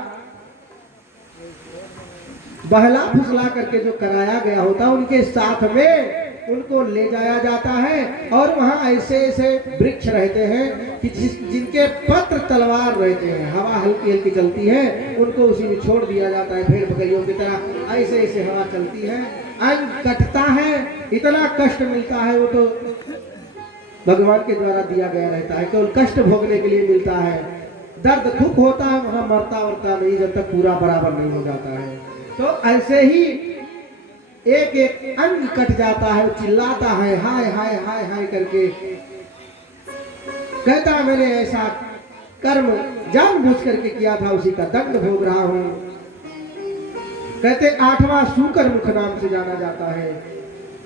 बहला फुसला करके जो कराया गया होता, उनके साथ में उनको ले जाया जाता है। और वहां ऐसे ऐसे वृक्ष रहते हैं कि जिनके पत्र तलवार रहते हैं, हवा हल्की हल्की चलती है, उनको उसी में छोड़ दिया जाता है। भेड़ बकरियों की तरह ऐसे ऐसे हवा चलती है, अंग कटता है, इतना कष्ट मिलता है, वो तो भगवान के द्वारा दिया गया रहता है, केवल कष्ट भोगने के लिए मिलता है। दर्द दुख होता है, वहां मरता वरता नहीं जब तक पूरा बराबर नहीं हो जाता है। तो ऐसे ही एक एक अंग कट जाता है, चिल्लाता है हाय हाय हाय हाय करके, कहता मैंने ऐसा कर्म जानबूझ करके किया था, उसी का दंड भोग रहा हूं। कहते 8वां सूकर मुख नाम से जाना जाता है,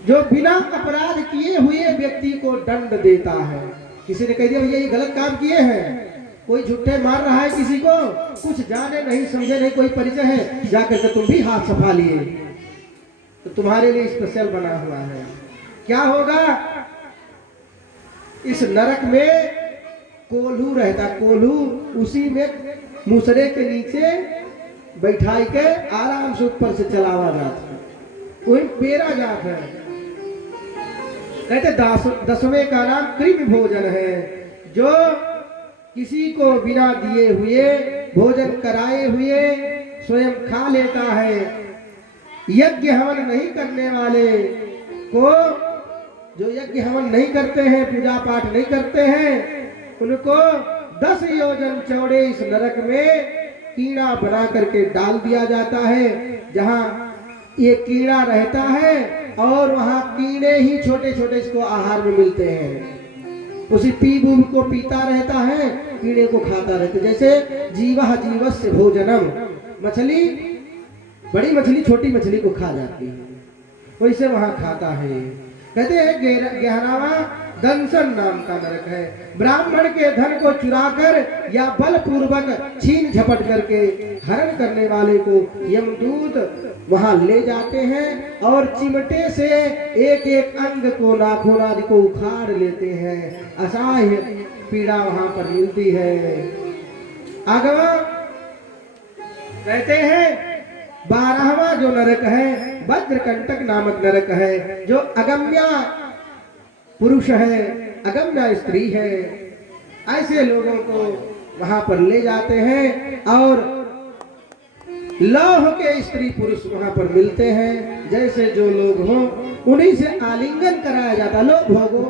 जो बिना अपराध किए हुए व्यक्ति को दंड देता है। किसी ने कह दिया भैया ये गलत काम किए हैं, कोई झूठे मार रहा है किसी को, कुछ जाने नहीं समझे नहीं, कोई परिचय है, जाकर के तुम भी हाथ सफा लिए, तो तुम्हारे लिए स्पेशल बना हुआ है। क्या होगा? इस नरक में कोल्हू रहता, कोल्हू उसी में मूसरे के नीचे बैठाई के आराम से ऊपर से चलावा जाता है, वही पेरा जाता है। कहते 10वें का नाम कृमि भोजन है, जो किसी को बिना दिए हुए भोजन कराए हुए स्वयं खा लेता है। यज्ञ हवन नहीं करने वाले को, जो यज्ञ हवन नहीं करते हैं, पूजा पाठ नहीं करते हैं, उनको 10 योजन चौड़े इस नरक में कीड़ा बना करके डाल दिया जाता है, जहां ये कीड़ा रहता है और वहां कीड़े ही छोटे छोटे इसको आहार में मिलते हैं। उसी पीप को पीता रहता है, कीड़े को खाता रहता है। जैसे जीवा जीवस्य भोजनम, मछली बड़ी मछली छोटी मछली को खा जाती है, वैसे वहां खाता है। कहते हैं 11वां दंसन नाम का नरक है, ब्राह्मण के धन को चुराकर या बलपूर्वक छीन झपट करके हरण करने वाले को यमदूत वहां ले जाते हैं और चिमटे से एक एक अंग को, नाखून आदि को उखाड़ लेते हैं। असह्य पीड़ा वहां पर मिलती है। आगवा कहते हैं 12वां जो नरक है वज्रकंटक नामक नरक है, जो अगम्या पुरुष है, अगम्या स्त्री है, ऐसे लोगों को वहां पर ले जाते हैं और लौह के स्त्री पुरुष वहां पर मिलते हैं। जैसे जो लोग हों उन्हीं से आलिंगन कराया जाता, लो भोगो,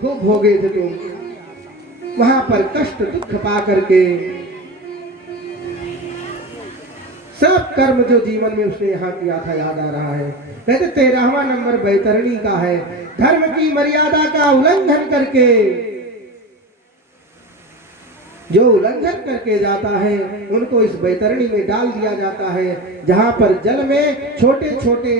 खूब भोगे थे तुम। वहां पर कष्ट दुख पा करके सब कर्म जो जीवन में उसने यहाँ किया था याद आ रहा है। कहते 13वां नंबर बैतरणी का है, धर्म की मर्यादा का उल्लंघन करके, जो उल्लंघन करके जाता है उनको इस बैतरणी में डाल दिया जाता है, जहां पर जल में छोटे छोटे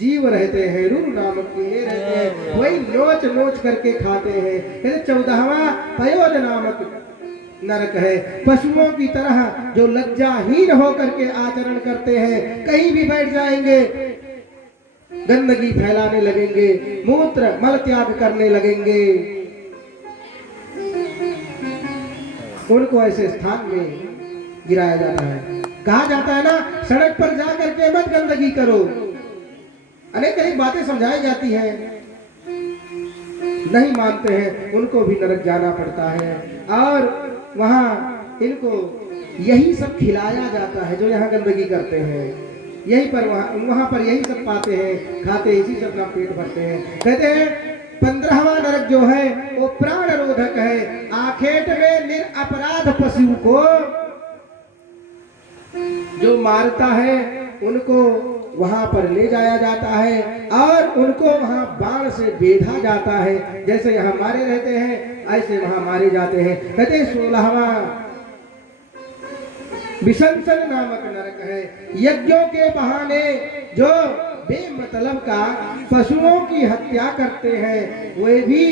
जीव रहते हैं, रूर नामक कीड़े रहते हैं, वही नोच नोच करके खाते हैं। कहते 14वां पयोद नामक नरक है, पशुओं की तरह जो लज्जाहीन होकर के आचरण करते हैं, कहीं भी बैठ जाएंगे गंदगी फैलाने लगेंगे, मूत्र मल त्याग करने लगेंगे, उनको ऐसे स्थान में गिराया जाता है। कहा जाता है ना, सड़क पर जाकर के मत गंदगी करो, अनेक अनेक बातें समझाई जाती हैं, नहीं मानते हैं, उनको भी नरक जाना पड़ता है। और वहां इनको यही सब खिलाया जाता है जो यहाँ गंदगी करते हैं, यही पर वहां पर यही सब पाते हैं, खाते, इसी से अपना पेट भरते हैं। कहते हैं 15वां नरक जो है वो प्राण रोधक है, आखेट में निरपराध पशु को जो मारता है उनको वहां पर ले जाया जाता है और उनको वहां बाण से बेधा जाता है। जैसे यहाँ मारे रहते हैं ऐसे वहां मारे जाते हैं। कहते 16वां विसंसन नामक नरक है। यज्ञों के बहाने जो बेमतलब का पशुओं की हत्या करते हैं वे भी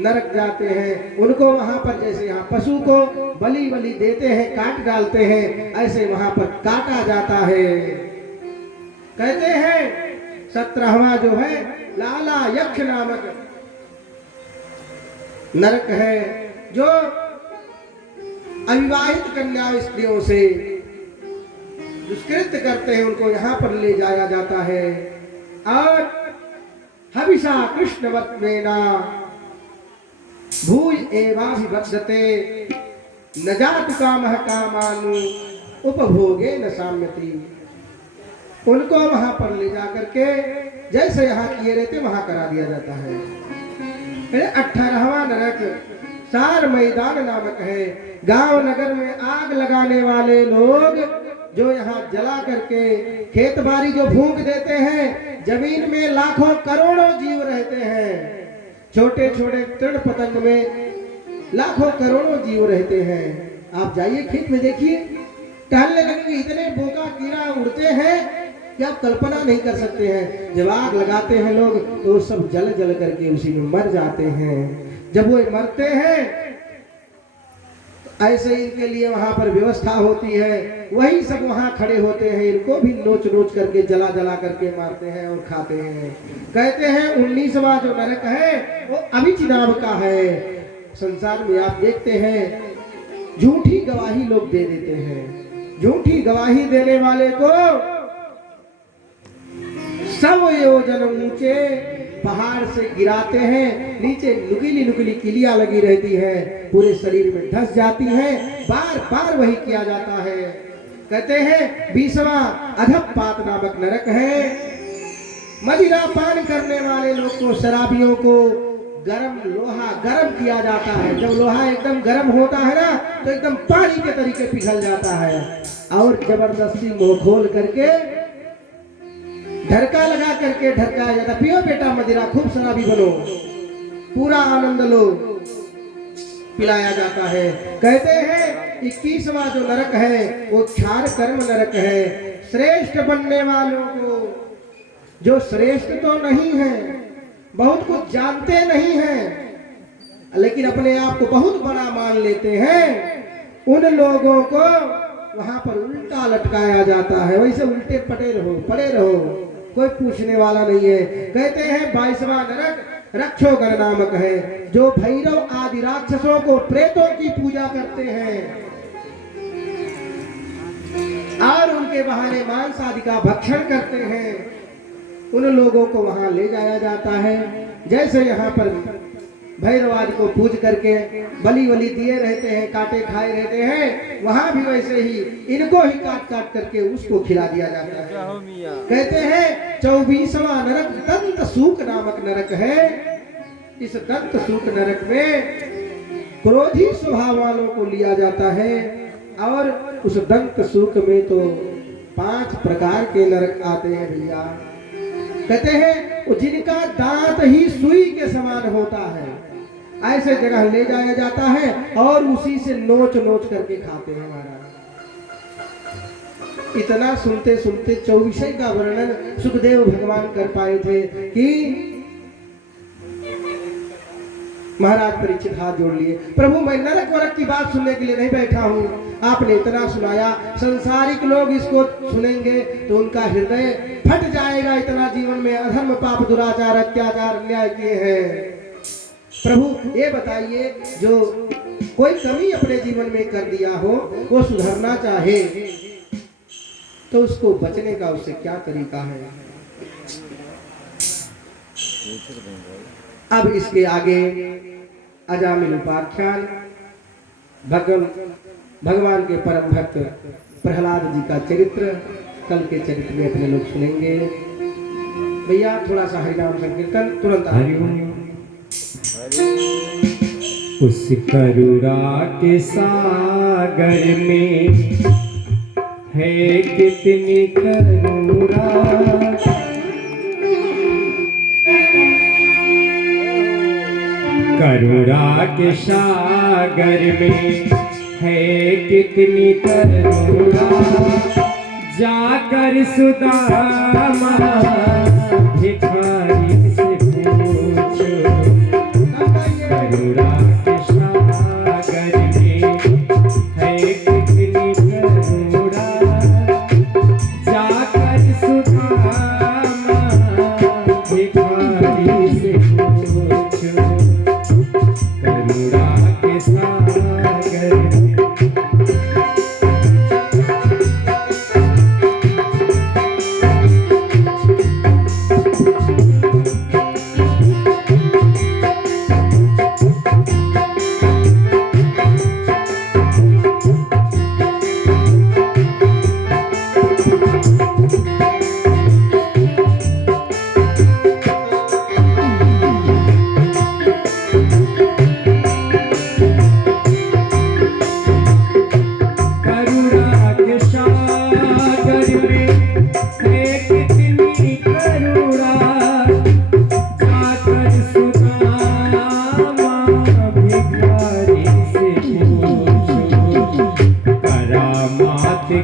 नरक जाते हैं। उनको वहां पर जैसे यहाँ पशु को बलि बलि देते हैं, काट डालते हैं, ऐसे वहां पर काटा जाता है। कहते हैं 17वां जो है लाला यक्ष नामक नरक है, जो अविवाहित कन्या स्त्रियों से दुष्कृत्य करते हैं, उनको यहाँ पर ले जाया जाता है। और हविषा कृष्णवत्वेना भूय एवाभिवदते न जातु कामः कामानु उपभोगे न साम्यति। उनको वहां पर ले जाकर के जैसे यहाँ किए रहते वहां करा दिया जाता है। 18वां नरक सार मैदान नामक है। गांव नगर में आग लगाने वाले लोग जो यहाँ जला करके खेत बाड़ी जो फूंक देते हैं, जमीन में लाखों करोड़ों जीव रहते हैं, छोटे छोटे तृण पतंग में लाखों करोड़ों जीव रहते हैं। आप जाइए खेत में देखिए, टहलने लगेंगे, इतने बोका कीड़ा उड़ते हैं कि आप कल्पना नहीं कर सकते हैं। जब आग लगाते हैं लोग तो सब जल जल करके उसी में मर जाते हैं। जब वो मरते हैं ऐसे इनके लिए वहां पर व्यवस्था होती है, वही सब वहां खड़े होते हैं, इनको भी नोच नोच करके जला जला करके मारते हैं और खाते हैं। कहते हैं 19वां जो नरक है वो अभिच नाम का है। संसार में आप देखते हैं झूठी गवाही लोग दे देते हैं। झूठी गवाही देने वाले को 100 योजन ऊंचे पहाड़ से गिराते हैं, नीचे नुकीली नुकीली किलियां लगी रहती है, पूरे शरीर में धस जाती है, बार बार वही किया जाता है। कहते हैं 20वां अधपात नामक नरक है। मदिरा पान करने वाले लोग को, शराबियों को गरम लोहा गरम किया जाता है। जब लोहा एकदम गरम होता है ना तो एकदम पानी के तरीके पिघल जाता है, और जबरदस्ती मुंह खोल करके ढरका लगा करके ढरकाया जाता। पियो बेटा मदिरा, खूब शराबी बनो, पूरा आनंद लो, पिलाया जाता है। कहते हैं 21वां जो नरक है वो क्षार कर्म नरक है। श्रेष्ठ बनने वालों को, जो श्रेष्ठ तो नहीं है, बहुत कुछ जानते नहीं हैं, लेकिन अपने आप को बहुत बड़ा मान लेते हैं, उन लोगों को वहां पर उल्टा लटकाया जाता है। वैसे उल्टे पड़े रहो, कोई पूछने वाला नहीं है। कहते हैं 22वां नरक रक्षोगण नामक है, जो भैरव आदि राक्षसों को, प्रेतों की पूजा करते हैं और उनके बहाने मांस आदि का भक्षण करते हैं, उन लोगों को वहां ले जाया जाता है। जैसे यहाँ पर भैरवाद को पूज करके बलि वली दिए रहते हैं, काटे खाए रहते हैं, वहां भी वैसे ही इनको ही काट काट करके उसको खिला दिया जाता है। कहते हैं 24वां नरक दंत सूक नामक नरक है। इस दंत सूक नरक में क्रोधी स्वभाव वालों को लिया जाता है, और उस दंत सूक में तो 5 प्रकार के नरक आते हैं भैया। कहते हैं जिनका दांत ही सुई के समान होता है, ऐसे जगह ले जाया जाता है और उसी से नोच नोच करके खाते हैं। हमारा इतना सुनते सुनते 24 का वर्णन सुखदेव भगवान कर पाए थे कि महाराज परीक्षित हाथ जोड़ लिए, प्रभु मैं नरक वरक की बात सुनने के लिए नहीं बैठा हूँ, आपने इतना सुनाया, संसारिक लोग इसको सुनेंगे तो उनका हृदय फट जाएगा। इतना जीवन में अधर्म पाप दुराचार अत्याचार अन्याय किए हैं, प्रभु ये बताइए जो कोई कमी अपने जीवन में कर दिया हो, वो सुधरना चाहे तो उसको बचने का उससे क्या तरीका है। अब इसके आगे अजामिल उपाख्यान भगवान के परम भक्त प्रहलाद जी का चरित्र कल के चरित्र में अपने लोग सुनेंगे। भैया थोड़ा सा हरिनाम संकीर्तन तुरंत। उस करुणा के सागर में है कितनी करुणा, करुणा के सागर में है कितनी करुणा जाकर सुदामा भिखारी से पूछो करुणा के सागर में है कितनी करुणा जाकर सुदामा भिखारी से पूछो करुणा के सागर में।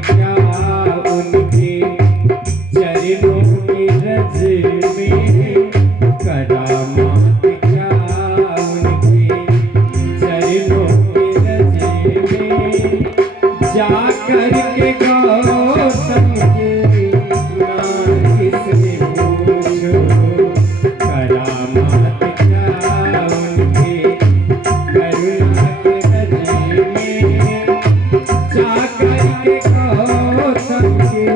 क्या उनके चरणों की रज में करामात क्या उनके चरणों की रज में जाकर के गौतम के किसने पूछो करामात क्या उनके करुणा के रज में जाकर के गौतम के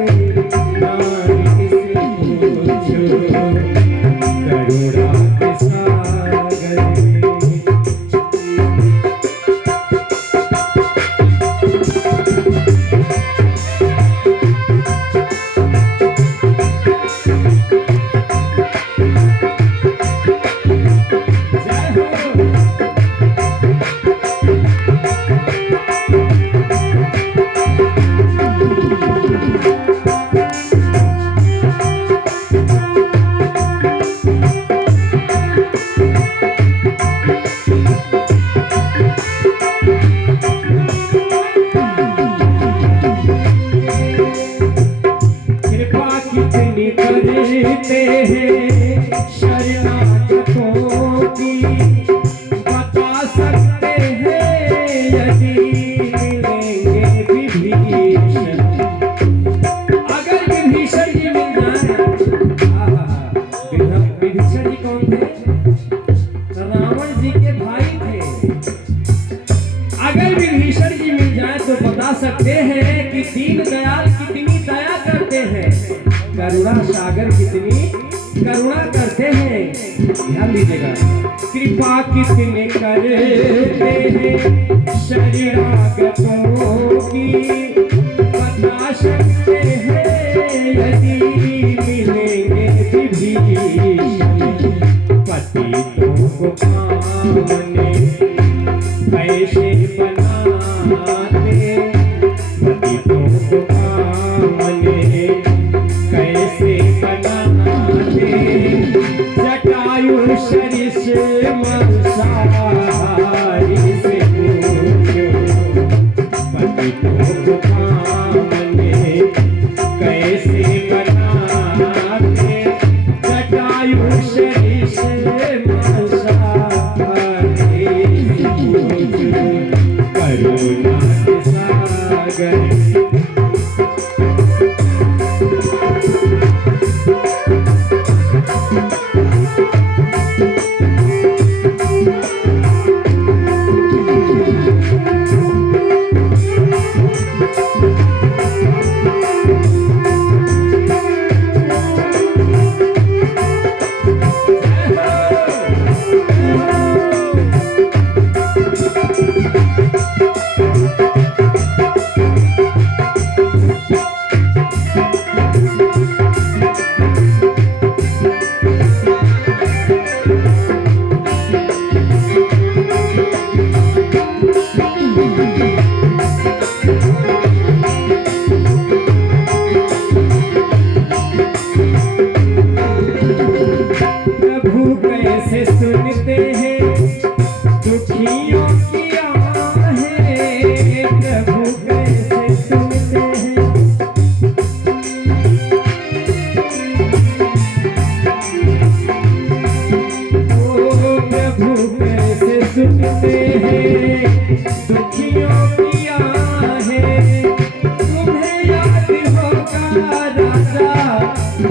करुणा के सागर में। कितनी करते हैं शरणागतों की बता सकते हैं यदि मिलेंगे विभीषण। अगर विभीषण जी मिल जाए, विभीषण जी कौन थे? रावण जी के भाई थे। अगर विभीषण जी मिल जाए तो बता सकते हैं कि दीनदयाल कितनी दया करते हैं, करुणा सागर कितनी करुणा करते हैं। ध्यान दीजिएगा, कृपा कितने करते हैं शरणागतों की बता सकते हैं यदि मिलेंगे विभीषण। पतितों को पावने कैसे बनाते, पतितों को पावने कैसे बनाते, जटायु सरिस मंसाहारी से पूछो पतितों को पावने कैसे बनाते, जटायु सरिस मंसाहारी से पूछो करुणा के सागर।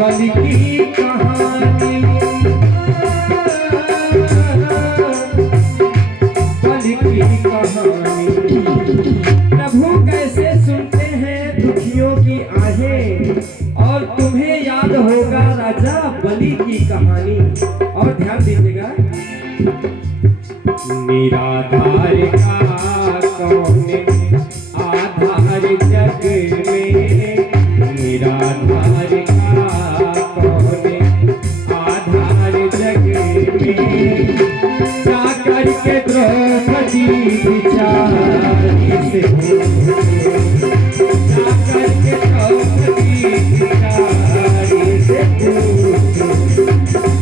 बलि की कहानी, बलि की कहानी। प्रभु कैसे सुनते हैं दुखियों की आहें, और तुम्हें याद होगा राजा बलि की कहानी। और ध्यान दीजिएगा, निराधार का कौन आधार जग में, निराधार का कौन आधार जग में, जाकर के द्रौपदी बिचारी से जाकर के द्रौपदी बिचारी से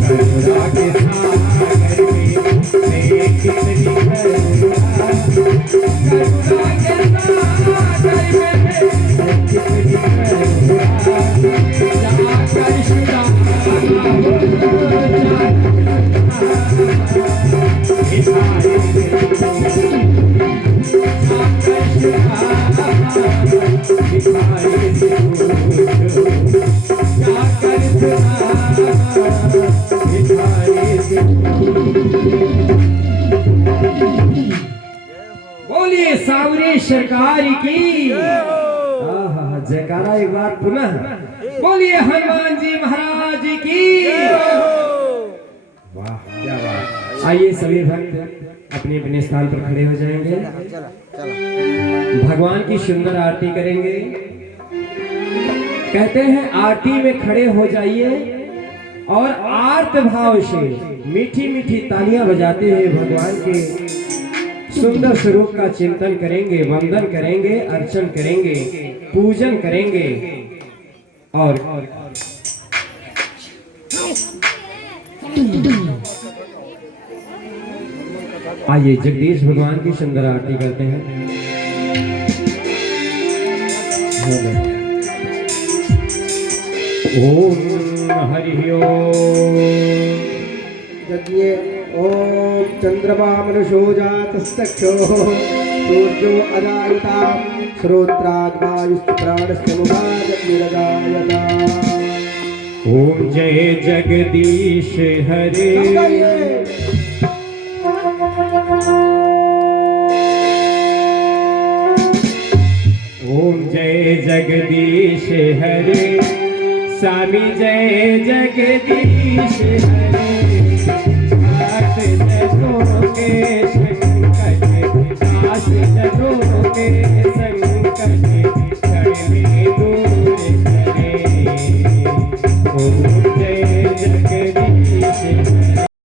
करुणा के सागर में मैं कितनी करुणा, करुणा के सागर में मैं कितनी करुणा, जाकर शुदा बोलिए सावरे सरकार की। आहा, जयकारा एक बार पुनः बोलिए हनुमान जी महाराज की। वाह क्या बात। आइए सभी भक्त अपने अपने स्थान पर खड़े हो जाएंगे, भगवान की सुंदर आरती करेंगे। कहते हैं आरती में खड़े हो जाइए और आर्त भाव से मीठी मीठी तालियां बजाते हुए भगवान के सुंदर स्वरूप का चिंतन करेंगे, वंदन करेंगे, अर्चन करेंगे, पूजन करेंगे। और आइए जगदीश भगवान की सुंदर आरती करते हैं। ओम हरि ओम। यज्ञे ओम चंद्रमा मनुषो जातस्तक्षो सूर्यो अजायता श्रोत्राग्वायुश्च प्राणस्य मुखादग्निरजायता। ओम जय जगदीश हरे। ओम जय जगदीश हरे, स्वामी जय जगदीश